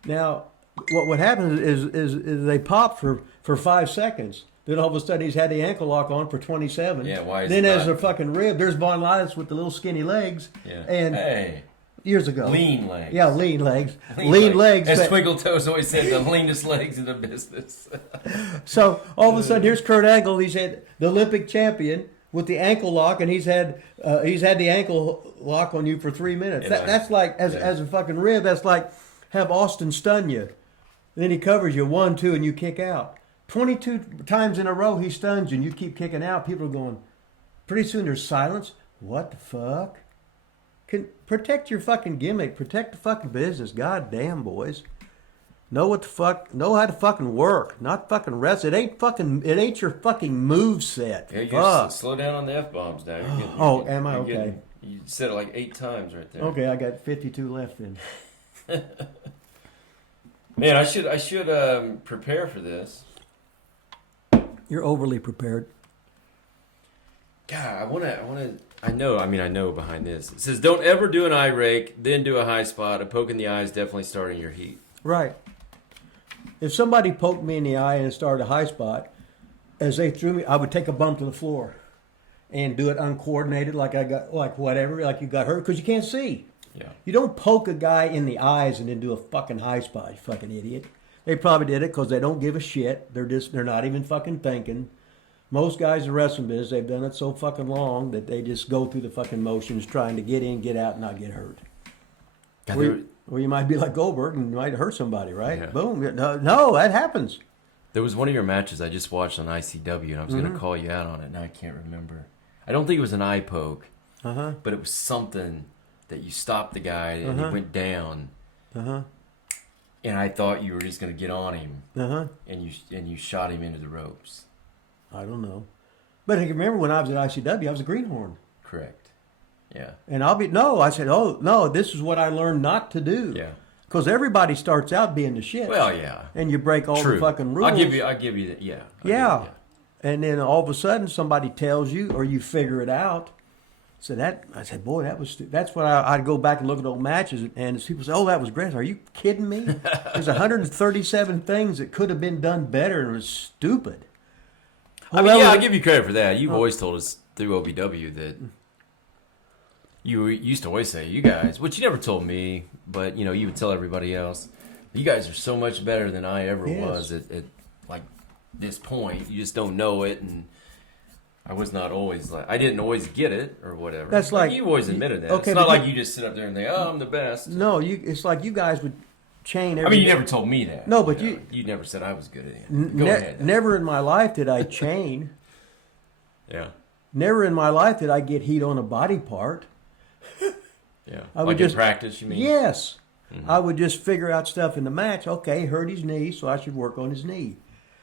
Now, what happens is they pop for 5 seconds. Then all of a sudden he's had the ankle lock on for 27. Yeah, why is then it there's not? a fucking rib. There's Von Lilas with the little skinny legs. Yeah. And hey, years ago. lean legs. Yeah, lean legs. Lean legs. As Twinkle-Toes always said, the leanest legs in the business. So all of a sudden here's Kurt Angle. He's had the Olympic champion with the ankle lock, and he's had the ankle lock on you for 3 minutes. Yeah. That's like as a fucking rib. That's like have Austin stun you, and then he covers you 1, 2, and you kick out. 22 times in a row he stuns you, and you keep kicking out. People are going. Pretty soon there's silence. What the fuck? Protect your fucking gimmick. Protect the fucking business. God damn, boys. Know how to fucking work, not fucking rest. It ain't your fucking move set. Yeah, Fuck. slow down on the F-bombs now. Am I okay? You said it like 8 times right there. Okay, I got 52 left then. Man, I should prepare for this. You're overly prepared. God, I know behind this. It says, don't ever do an eye rake, then do a high spot. A poke in the eye is definitely starting your heat. Right. If somebody poked me in the eye and started a high spot, as they threw me, I would take a bump to the floor and do it uncoordinated, like you got hurt, because you can't see. Yeah. You don't poke a guy in the eyes and then do a fucking high spot, you fucking idiot. They probably did it because they don't give a shit. They're not even fucking thinking. Most guys in wrestling business, they've done it so fucking long that they just go through the fucking motions trying to get in, get out, and not get hurt. Or you might be like Goldberg and you might hurt somebody, right? Yeah. Boom. No, that happens. There was one of your matches I just watched on ICW, and I was going to call you out on it. Now I can't remember. I don't think it was an eye poke, but it was something that you stopped the guy and he went down. And I thought you were just going to get on him, and you shot him into the ropes. I don't know. But I can remember when I was at ICW, I was a greenhorn. Correct. Yeah. And I said, oh, no, this is what I learned not to do. Yeah. Because everybody starts out being the shit. Well, yeah. And you break all the fucking rules. I'll give you that. Yeah. Yeah. And then all of a sudden somebody tells you or you figure it out. So I said, boy, that's what I'd go back and look at old matches and people say, oh, that was great. Are you kidding me? There's 137 things that could have been done better and it was stupid. I'll give you credit for that. You've always told us through OVW that you used to always say, you guys, which you never told me, but you would tell everybody else, you guys are so much better than I ever was at like this point. You just don't know it, and I was not always I didn't always get it or whatever. That's like you always admitted that. Okay, it's not like you just sit up there and say, oh, I'm the best. No, it's like you guys would chain every. I mean, you never told me that. No, but you never said I was good at it. Go ahead. Never in my life did I chain. Yeah. Never in my life did I get heat on a body part. Yeah. I would just practice, you mean? Yes. I would just figure out stuff in the match. Okay, hurt his knee, so I should work on his knee.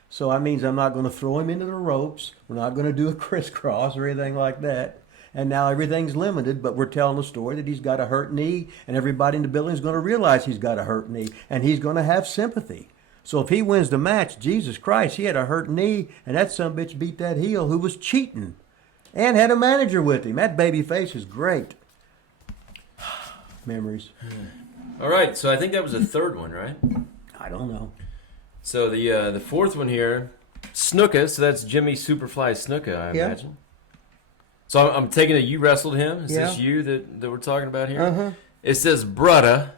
So that means I'm not going to throw him into the ropes. We're not going to do a crisscross or anything like that. And now everything's limited, but we're telling a story that he's got a hurt knee, and everybody in the building is going to realize he's got a hurt knee, and he's going to have sympathy. So if he wins the match, Jesus Christ, he had a hurt knee, and that sumbitch beat that heel who was cheating and had a manager with him. That baby face is great. Memories. All right, so I think that was the third one, right? I don't know. So the fourth one here 𝐤𝐤𝐤, so that's Jimmy Superfly 𝐤𝐤𝐤, I imagine. So I'm taking it you wrestled him. Is this you that we're talking about here? Uh-huh. It says Brutta.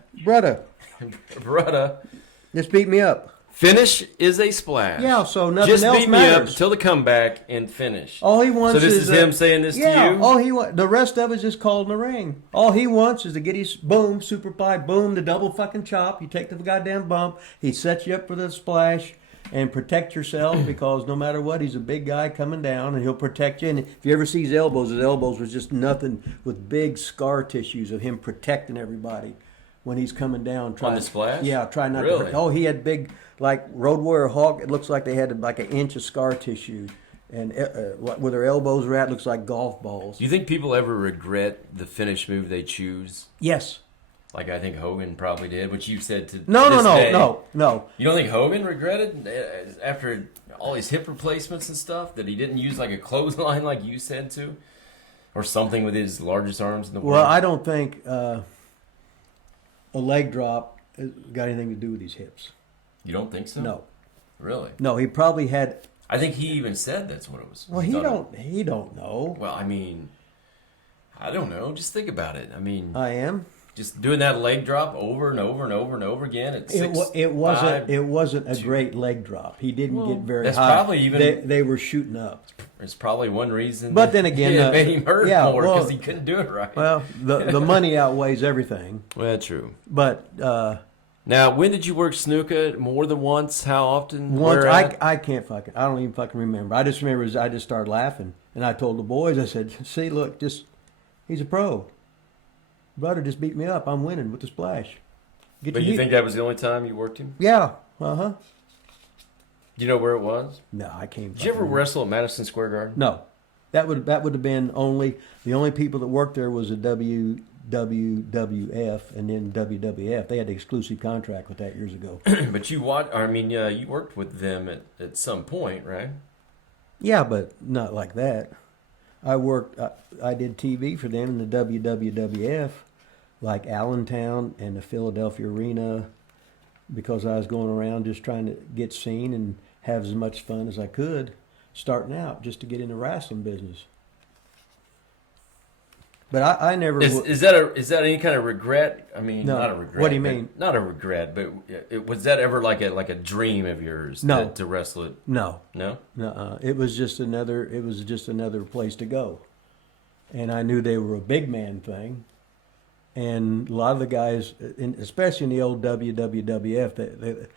Just beat me up. Finish is a splash. Yeah, so nothing just else beat matters. me up until the comeback and finish. All he wants so this is him saying this to you? All he wants. The rest of it's just called in the ring. All he wants is to get his boom, superfly, boom, the double fucking chop. You take the goddamn bump. He sets you up for the splash and protect yourself because no matter what, he's a big guy coming down and he'll protect you. And if you ever see his elbows was just nothing with big scar tissues of him protecting everybody when he's coming down. On the splash? Yeah, try not really? to. Oh, he had big, like Road Warrior Hawk. It looks like they had like an inch of scar tissue. And where their elbows are at looks like golf balls. Do you think people ever regret the finish move they choose? Yes. Like I think Hogan probably did, which you said to No. You don't think Hogan regretted after all his hip replacements and stuff that he didn't use like a clothesline like you said to, or something with his largest arms in the world? Well, I don't think a leg drop has got anything to do with his hips. You don't think so? No. Really? No, he probably had. I think he even said that's what it was. Well, he don't know. Well, I mean, I don't know. Just think about it. I mean, I am. Just doing that leg drop over and over and over and over again at 6'5". It wasn't a great leg drop. He didn't get very high. That's probably even they were shooting up. It's probably one reason. But then again, it made him hurt more because he couldn't do it right. Well, the money outweighs everything. Well, true. But now, when did you work 𝐤𝐤𝐤? More than once? How often? Once. I can't fucking. I don't even fucking remember. I just remember I just started laughing and I told the boys. I said, "See, look, he's a pro. Brother just beat me up. I'm winning with the splash." But you think that was the only time you worked him? Yeah. Uh-huh. Do you know where it was? No, I can't. Did you ever wrestle at Madison Square Garden? No. That would have been the only people that worked there was a WWF and then WWF. They had an exclusive contract with that years ago. But you worked with them at some point, right? Yeah, but not like that. I did TV for them in the WWF, like Allentown and the Philadelphia Arena, because I was going around just trying to get seen and have as much fun as I could, starting out just to get in the wrestling business. But I never. Is that any kind of regret? I mean, no. Not a regret. What do you mean? Not a regret, but was that ever like a dream of yours? No. To wrestle it? No. No. No. It was just another place to go, and I knew they were a big man thing, and a lot of the guys, especially in the old WWF,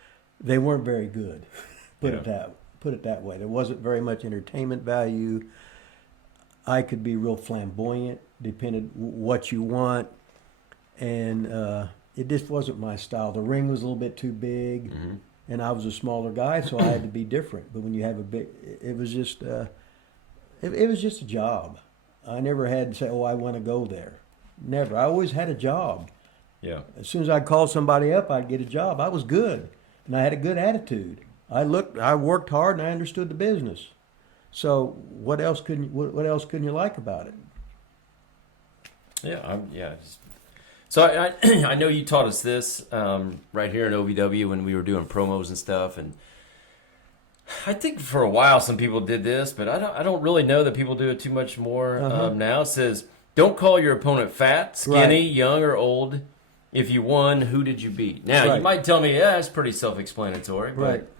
they weren't very good. Put it that way. There wasn't very much entertainment value. I could be real flamboyant, depending what you want, and it just wasn't my style. The ring was a little bit too big, and I was a smaller guy, so I had to be different. But when you have a big, it was just it was just a job. I never had to say, "Oh, I want to go there." Never. I always had a job. Yeah. As soon as I called somebody up, I'd get a job. I was good, and I had a good attitude. I worked hard, and I understood the business. So what else couldn't you like about it? Yeah, So I know you taught us this right here in OVW when we were doing promos and stuff, and I think for a while some people did this, but I don't really know that people do it too much more now. It says, don't call your opponent fat, skinny, young, or old. If you won, who did you beat? Now, you might tell me, it's pretty self-explanatory, but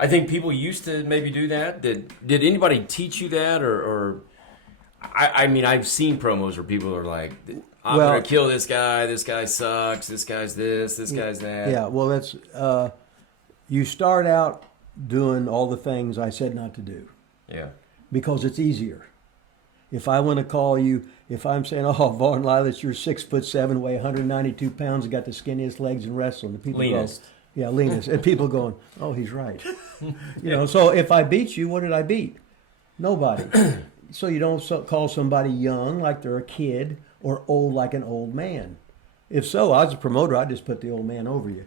I think people used to maybe do that. Did anybody teach you that, or I mean, I've seen promos where people are like, I'm going to kill this guy sucks, this guy's this guy's that. Yeah, well, that's, you start out doing all the things I said not to do. Yeah. Because it's easier. If I want to call you, if I'm saying, Von Lilas, you're 6'7", weigh 192 pounds, and got the skinniest legs in wrestling, the people leanest. Yeah, leanest. And people going, oh, he's right. So if I beat you, what did I beat? Nobody. So you don't call somebody young like they're a kid or old like an old man. If so, I was a promoter, I'd just put the old man over you.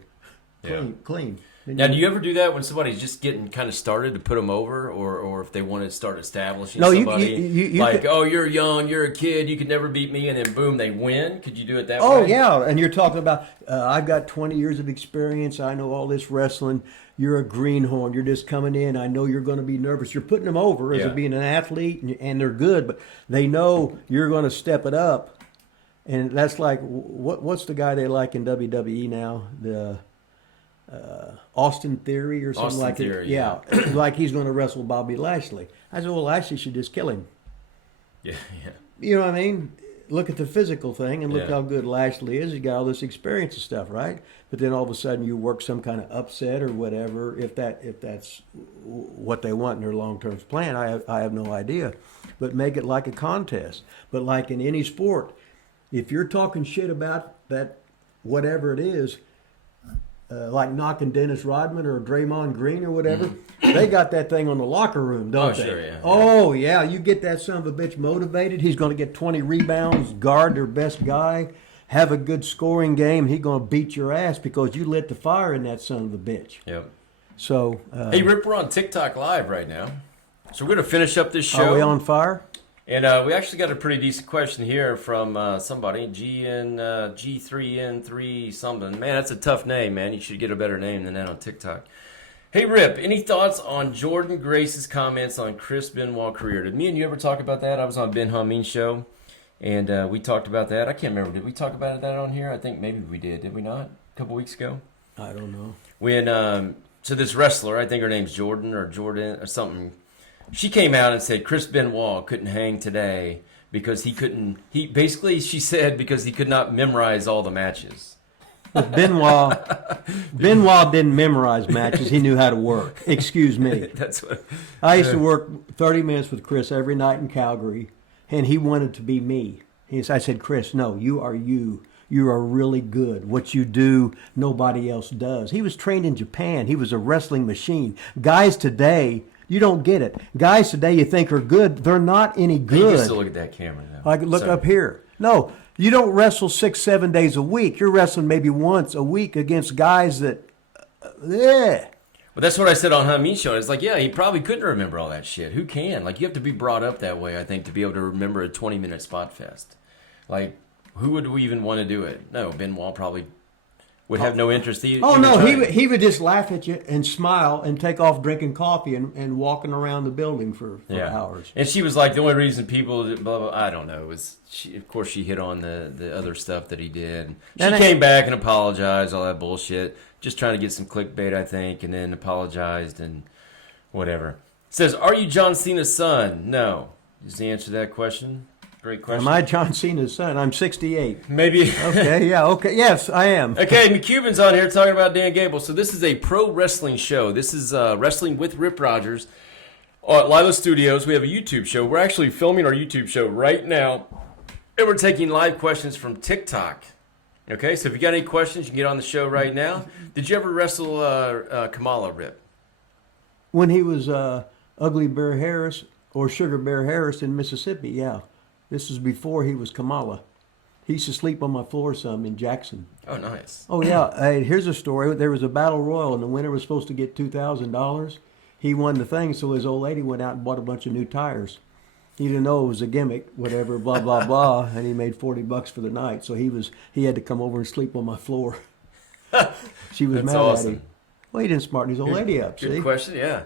Clean. Now, do you ever do that when somebody's just getting kind of started to put them over, or if they want to start establishing somebody? You like, oh, you're young, you're a kid, you could never beat me, and then boom, they win? Could you do it that way? Oh, yeah, and you're talking about, I've got 20 years of experience, I know all this wrestling, you're a greenhorn, you're just coming in, I know you're going to be nervous. You're putting them over as being an athlete, and they're good, but they know you're going to step it up. And that's like, what's the guy they like in WWE now? The Austin Theory or something like that. Yeah, like he's going to wrestle Bobby Lashley. I said, well, Lashley should just kill him. Yeah. You know what I mean? Look at the physical thing and look how good Lashley is. He's got all this experience and stuff, right? But then all of a sudden you work some kind of upset or whatever. If that's what they want in their long-term plan, I have no idea. But make it like a contest. But like in any sport, if you're talking shit about that, whatever it is, like knocking Dennis Rodman or Draymond Green or whatever, they got that thing on the locker room, don't they? Sure, yeah. Oh, yeah. You get that son of a bitch motivated. He's going to get 20 rebounds, guard their best guy, have a good scoring game. He's going to beat your ass because you lit the fire in that son of a bitch. Yep. So, hey, Rip, we're on TikTok Live right now. So we're going to finish up this show. Are we on fire? And we actually got a pretty decent question here from somebody, G3N3 something. Man, that's a tough name, man. You should get a better name than that on TikTok. Hey, Rip, any thoughts on Jordan Grace's comments on Chris Benoit's career? Did me and you ever talk about that? I was on Ben Hameen's show, and we talked about that. I can't remember. Did we talk about that on here? I think maybe we did. Did we not? A couple weeks ago? I don't know. When so this wrestler, I think her name's Jordan or something, she came out and said Chris Benoit couldn't hang today because he basically, she said, because he could not memorize all the matches. Benoit didn't memorize matches. He knew how to work. Excuse me. That's what I used to work 30 minutes with Chris every night in Calgary, and he wanted to be me. I said, Chris, no, you are you. You are really good. What you do, nobody else does. He was trained in Japan. He was a wrestling machine. Guys today, you don't get it. Guys today you think are good, they're not any good. You can still look at that camera now. Like, look up here. No, you don't wrestle 6-7 days a week. You're wrestling maybe once a week against guys that, Well, that's what I said on Hameen's show. It's like, yeah, he probably couldn't remember all that shit. Who can? Like, you have to be brought up that way, I think, to be able to remember a 20-minute spot fest. Like, who would we even want to do it? No, Benoit probably would have no interest. He would just laugh at you and smile and take off drinking coffee and walking around the building for hours. And she was like, the only reason people, blah, blah, I don't know, was of course she hit on the other stuff that he did. She came back and apologized, all that bullshit, just trying to get some clickbait, I think, and then apologized and whatever. It says, are you John Cena's son? No. Is the answer to that question? Great question. Am I John Cena's son? I'm 68. Maybe. Okay, yeah, okay. Yes, I am. Okay, McCuban's on here talking about Dan Gable. So this is a pro wrestling show. This is Wrestling with Rip Rogers at Lilas Studios. We have a YouTube show. We're actually filming our YouTube show right now, and we're taking live questions from TikTok. Okay, so if you got any questions, you can get on the show right now. Did you ever wrestle Kamala, Rip? When he was Ugly Bear Harris or Sugar Bear Harris in Mississippi, yeah. This is before he was Kamala. He used to sleep on my floor some in Jackson. Oh, nice. Oh, yeah. Hey, here's a story. There was a battle royal, and the winner was supposed to get $2,000. He won the thing, so his old lady went out and bought a bunch of new tires. He didn't know it was a gimmick, whatever, blah, blah, blah, and he made $40 for the night. So he had to come over and sleep on my floor. She was mad at him. Well, he didn't smarten his old lady up, Good see? question, yeah.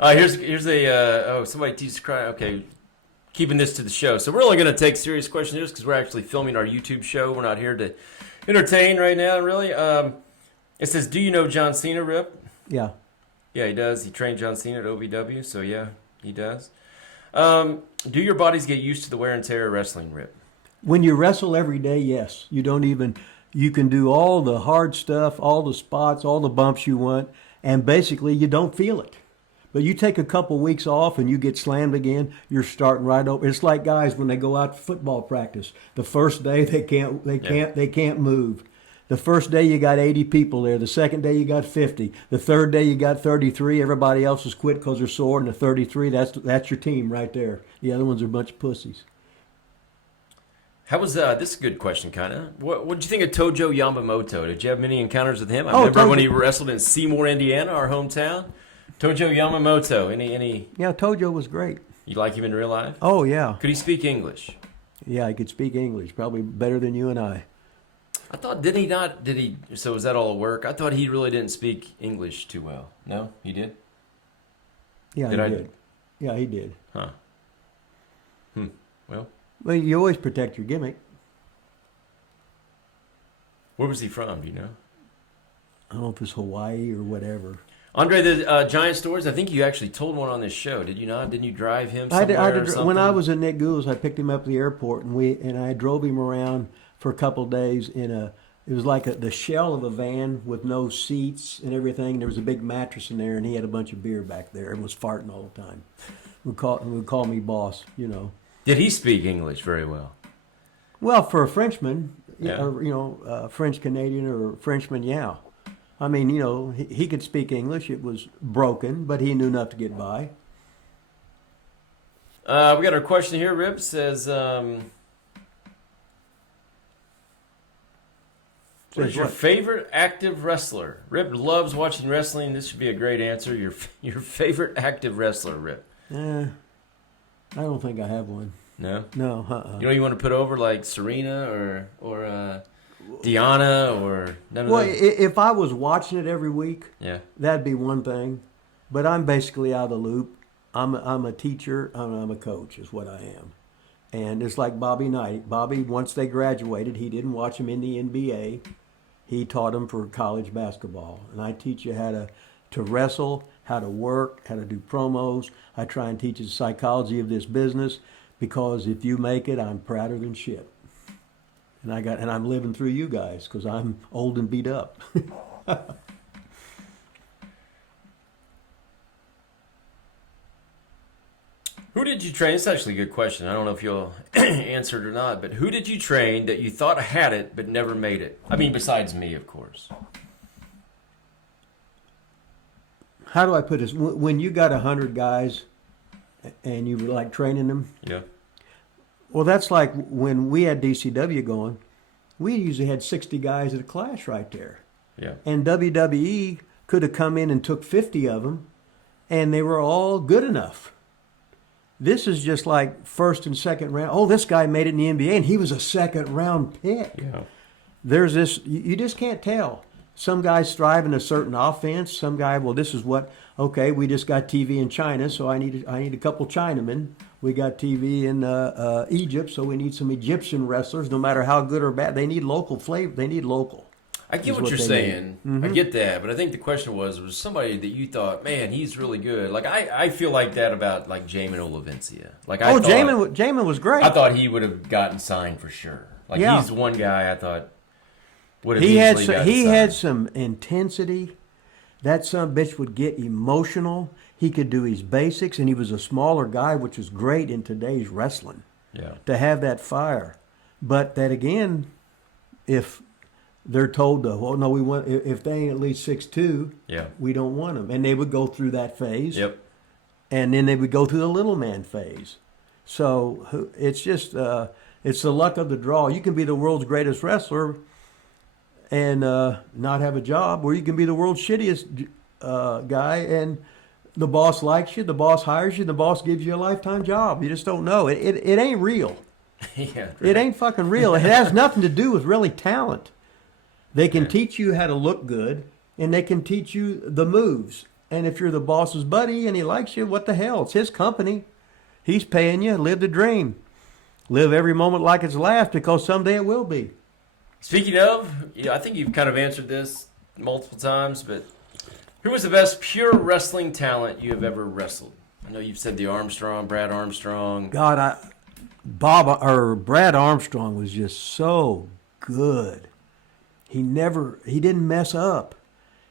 Here's a, somebody teaches cry. Okay. Keeping this to the show. So we're only going to take serious questions because we're actually filming our YouTube show. We're not here to entertain right now, really. It says, do you know John Cena, Rip? Yeah. Yeah, he does. He trained John Cena at OVW, so yeah, he does. Do your bodies get used to the wear and tear of wrestling, Rip? When you wrestle every day, yes. You can do all the hard stuff, all the spots, all the bumps you want, and basically you don't feel it. But you take a couple weeks off and you get slammed again, you're starting right over. It's like guys when they go out to football practice. The first day they can't move. The first day you got 80 people there. The second day you got 50. The third day you got 33. Everybody else has quit because they're sore. And the 33, that's your team right there. The other ones are a bunch of pussies. How was this is a good question, kind of. What did you think of Tojo Yamamoto? Did you have many encounters with him? I remember when he wrestled in Seymour, Indiana, our hometown. Tojo Yamamoto. Any? Yeah, Tojo was great. You like him in real life? Oh yeah. Could he speak English? Yeah, he could speak English, probably better than you and I. I thought, did he not? Did he? So was that all work? I thought he really didn't speak English too well. No, he did. Yeah, he did. Yeah, he did. Huh. Well. Well, you always protect your gimmick. Where was he from? Do you know? I don't know if it's Hawaii or whatever. Andre, the giant stories. I think you actually told one on this show. Did you not? Didn't you drive him somewhere? I did. When I was at Nick Gould's, I picked him up at the airport, and I drove him around for a couple of days in a. It was like the shell of a van with no seats and everything. There was a big mattress in there, and he had a bunch of beer back there and was farting all the time. Would call me boss, you know. Did he speak English very well? Well, for a Frenchman, or, French Canadian or Frenchman, yeah. I mean, you know, he could speak English. It was broken, but he knew enough to get by. We got our question here. Rip says, what is your favorite active wrestler? Rip loves watching wrestling. This should be a great answer. Your favorite active wrestler, Rip? I don't think I have one. No? No, You know you want to put over like Serena or Deanna or none of Well, those? if I was watching it every week, Yeah. that'd be one thing. But I'm basically out of the loop. I'm a teacher. I'm a coach is what I am. And it's like Bobby Knight. Bobby, once they graduated, he didn't watch them in the NBA. He taught them for college basketball. And I teach you how to wrestle, how to work, how to do promos. I try and teach you the psychology of this business because if you make it, I'm prouder than shit. And I'm living through you guys because I'm old and beat up. Who did you train? It's actually a good question. I don't know if you'll answer it or not, but who did you train that you thought had it but never made it? I mean, besides me, of course. How do I put this? When you got 100 guys and you were like training them? Yeah. Well, that's like when we had DCW going, we usually had 60 guys at a clash right there. Yeah. And WWE could have come in and took 50 of them, and they were all good enough. This is just like first and second round. Oh, this guy made it in the NBA, and he was a second round pick. Yeah. There's this, you just can't tell. Some guys thrive in a certain offense. Some guy, well, this is what, okay, we just got TV in China, so I need a couple Chinamen. We got TV in Egypt, so we need some Egyptian wrestlers. No matter how good or bad, they need local flavor. They need local. I get what you're saying. Mm-hmm. I get that, but I think the question was somebody that you thought, man, he's really good. Like I feel like that about like 𝐥𝐸𝐤𝐿𝐴. Like 𝐥𝐸𝐸 was great. I thought he would have gotten signed for sure. Like he's the one guy I thought would have He had some intensity. That son bitch would get emotional. He could do his basics, and he was a smaller guy, which is great in today's wrestling. Yeah. To have that fire, but that again, if they're told to, well, no, we want if they ain't at least 6'2", yeah, we don't want them, and they would go through that phase. Yep. And then they would go through the little man phase. So it's just it's the luck of the draw. You can be the world's greatest wrestler and not have a job, or you can be the world's shittiest guy and the boss likes you, the boss hires you, the boss gives you a lifetime job. You just don't know. It ain't real. Yeah, right. It ain't fucking real. It has nothing to do with really talent. They can teach you how to look good, and they can teach you the moves. And if you're the boss's buddy and he likes you, what the hell? It's his company. He's paying you. Live the dream. Live every moment like it's last, because someday it will be. Speaking of, I think you've kind of answered this multiple times, but who was the best pure wrestling talent you have ever wrestled? I know you've said Brad Armstrong. God, Brad Armstrong was just so good. He didn't mess up.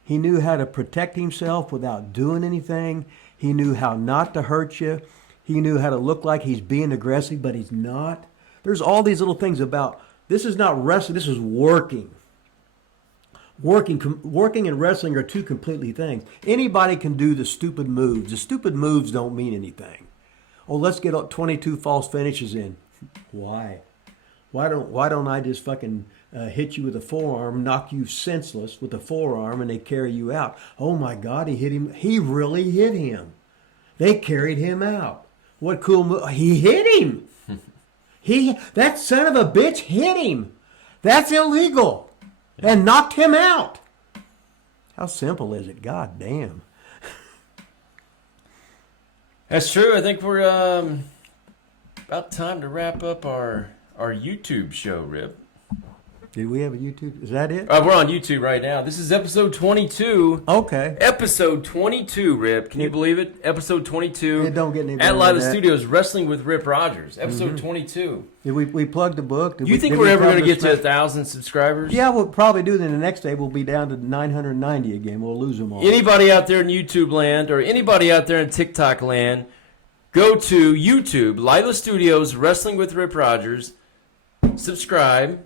He knew how to protect himself without doing anything. He knew how not to hurt you. He knew how to look like he's being aggressive, but he's not. There's all these little things about, this is not wrestling, this is working. Working and wrestling are two completely things. Anybody can do the stupid moves. The stupid moves don't mean anything. Oh, let's get 22 false finishes in. Why? Why don't I just fucking hit you with a forearm, knock you senseless with a forearm, and they carry you out? Oh my God, he hit him. He really hit him. They carried him out. What cool move. He hit him. That son of a bitch hit him. That's illegal. And knocked him out. How simple is it? God damn. That's true. I think we're about time to wrap up our YouTube show, Rip. Did we have a YouTube? Is that it? We're on YouTube right now. This is episode 22. Okay. Episode 22, Rip. Can you believe it? Episode 22. It don't get any better. At than 𝐤𝐸𝐬𝐿 Studios, Wrestling with Rip Rogers. Episode 22. Did we plugged the book? You think we're ever going to get to 1,000 subscribers? Yeah, we'll probably do. Then the next day we'll be down to 990 again. We'll lose them all. Anybody out there in YouTube land or anybody out there in TikTok land, go to YouTube, 𝐤𝐸𝐿 Studios, Wrestling with Rip Rogers. Subscribe.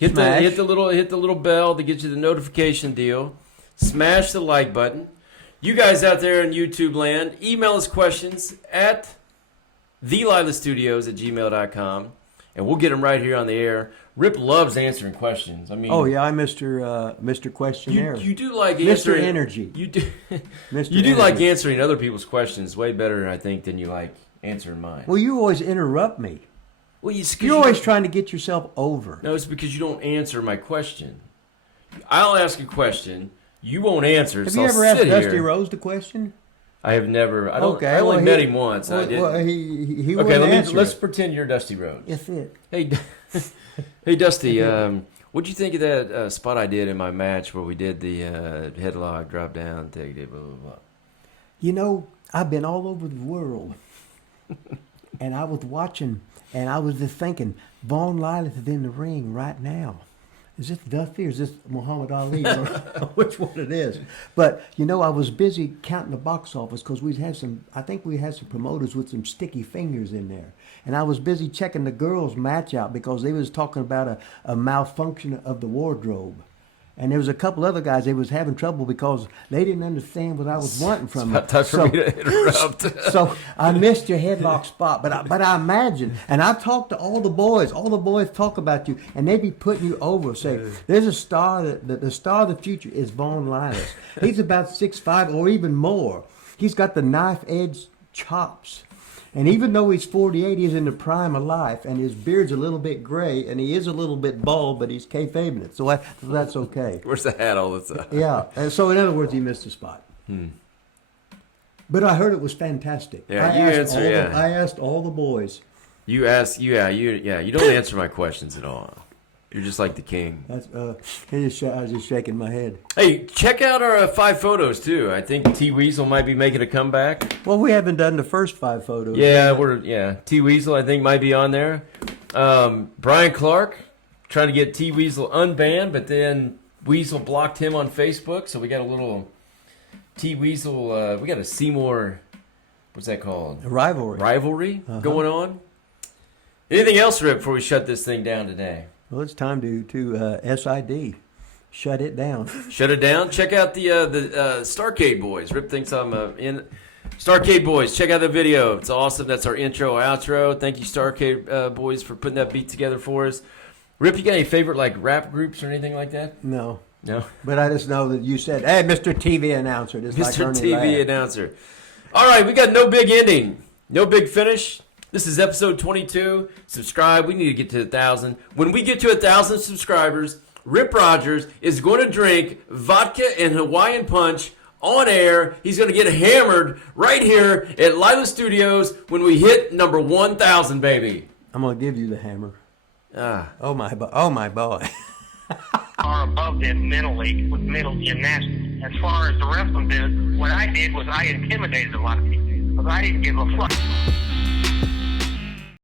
Hit the little bell to get you the notification deal. Smash the like button. You guys out there in YouTube land, email us questions at 𝐦𝐸𝐿studios@gmail.com, and we'll get them right here on the air. Rip loves answering questions. I mean, oh yeah, I'm Mr. Questionnaire. You do like answering Mr. Energy. You do. Mr. You do Energy. like answering other people's questions way better, I think, than you like answering mine. Well, you always interrupt me. Well, you're always trying to get yourself over. No, it's because you don't answer my question. I'll ask a question. You won't answer. Have so you I'll ever asked sit Dusty here. Rose the question? I have never. I don't. Okay, I only well, met him once. Well, I didn't. Well, he okay, answer let's it. pretend you're Dusty Rose. That's it. Hey, hey, Dusty. What'd you think of that spot I did in my match where we did the headlock, drop down, take it, blah blah blah? You know, I've been all over the world, and I was watching, and I was just thinking, Von Lilas is in the ring right now. Is this Dusty or is this Muhammad Ali? Or which one it is? But, you know, I was busy counting the box office because I think we had some promoters with some sticky fingers in there. And I was busy checking the girls' match out because they was talking about a malfunction of the wardrobe. And there was a couple other guys, they was having trouble because they didn't understand what I was wanting from them. Time for me to interrupt. So I missed your headlock spot, but I imagine, and I've talked to all the boys talk about you, and they be putting you over, say, there's a star, the star of the future is Von Lilas. He's about 6'5" or even more. He's got the knife-edge chops. And even though he's 48, he's in the prime of life, and his beard's a little bit gray, and he is a little bit bald, but he's kayfabing it, so that's okay. Where's the hat all the time? Yeah, and so in other words, he missed a spot. But I heard it was fantastic. Yeah, I asked all the boys. You ask, you don't answer my questions at all. You're just like the king. That's, I was just shaking my head. Hey, check out our 5 photos too. I think 𝐤𝐸𝐻𝐿 might be making a comeback. Well, we haven't done the first 5 photos. Yeah, 𝐤𝐸𝐻𝐿 I think might be on there. Brian Clark trying to get 𝐤𝐸𝐻𝐿 unbanned, but then 𝐤𝐸𝐻𝐿 blocked him on Facebook, so we got a little 𝐤𝐸𝐻𝐿. We got a Seymour. What's that called? A rivalry going on. Anything else, Rip, before we shut this thing down today? Well, it's time to SID. Shut it down. Shut it down. Check out the 𝐥𝐸𝐬𝐿 boys. Rip thinks I'm in. 𝐥𝐸𝐬𝐿 boys. Check out the video. It's awesome. That's our intro, outro. Thank you, 𝐥𝐸𝐬𝐿 boys, for putting that beat together for us. Rip, you got any favorite rap groups or anything like that? No. No. But I just know that you said, "Hey, Mr. TV announcer." Just Mr. Like TV announcer. All right, we got no big ending, no big finish. This is episode 22. Subscribe. We need to get to 1,000. When we get to 1,000 subscribers, Rip Rogers is going to drink vodka and Hawaiian punch on air. He's going to get hammered right here at 𝐤𝐸𝐿 Studios when we hit number 1,000, baby. I'm going to give you the hammer. Oh my boy. Are above them mentally with mental gymnastics. As far as the wrestling business, what I did was I intimidated a lot of people because I didn't give a fuck.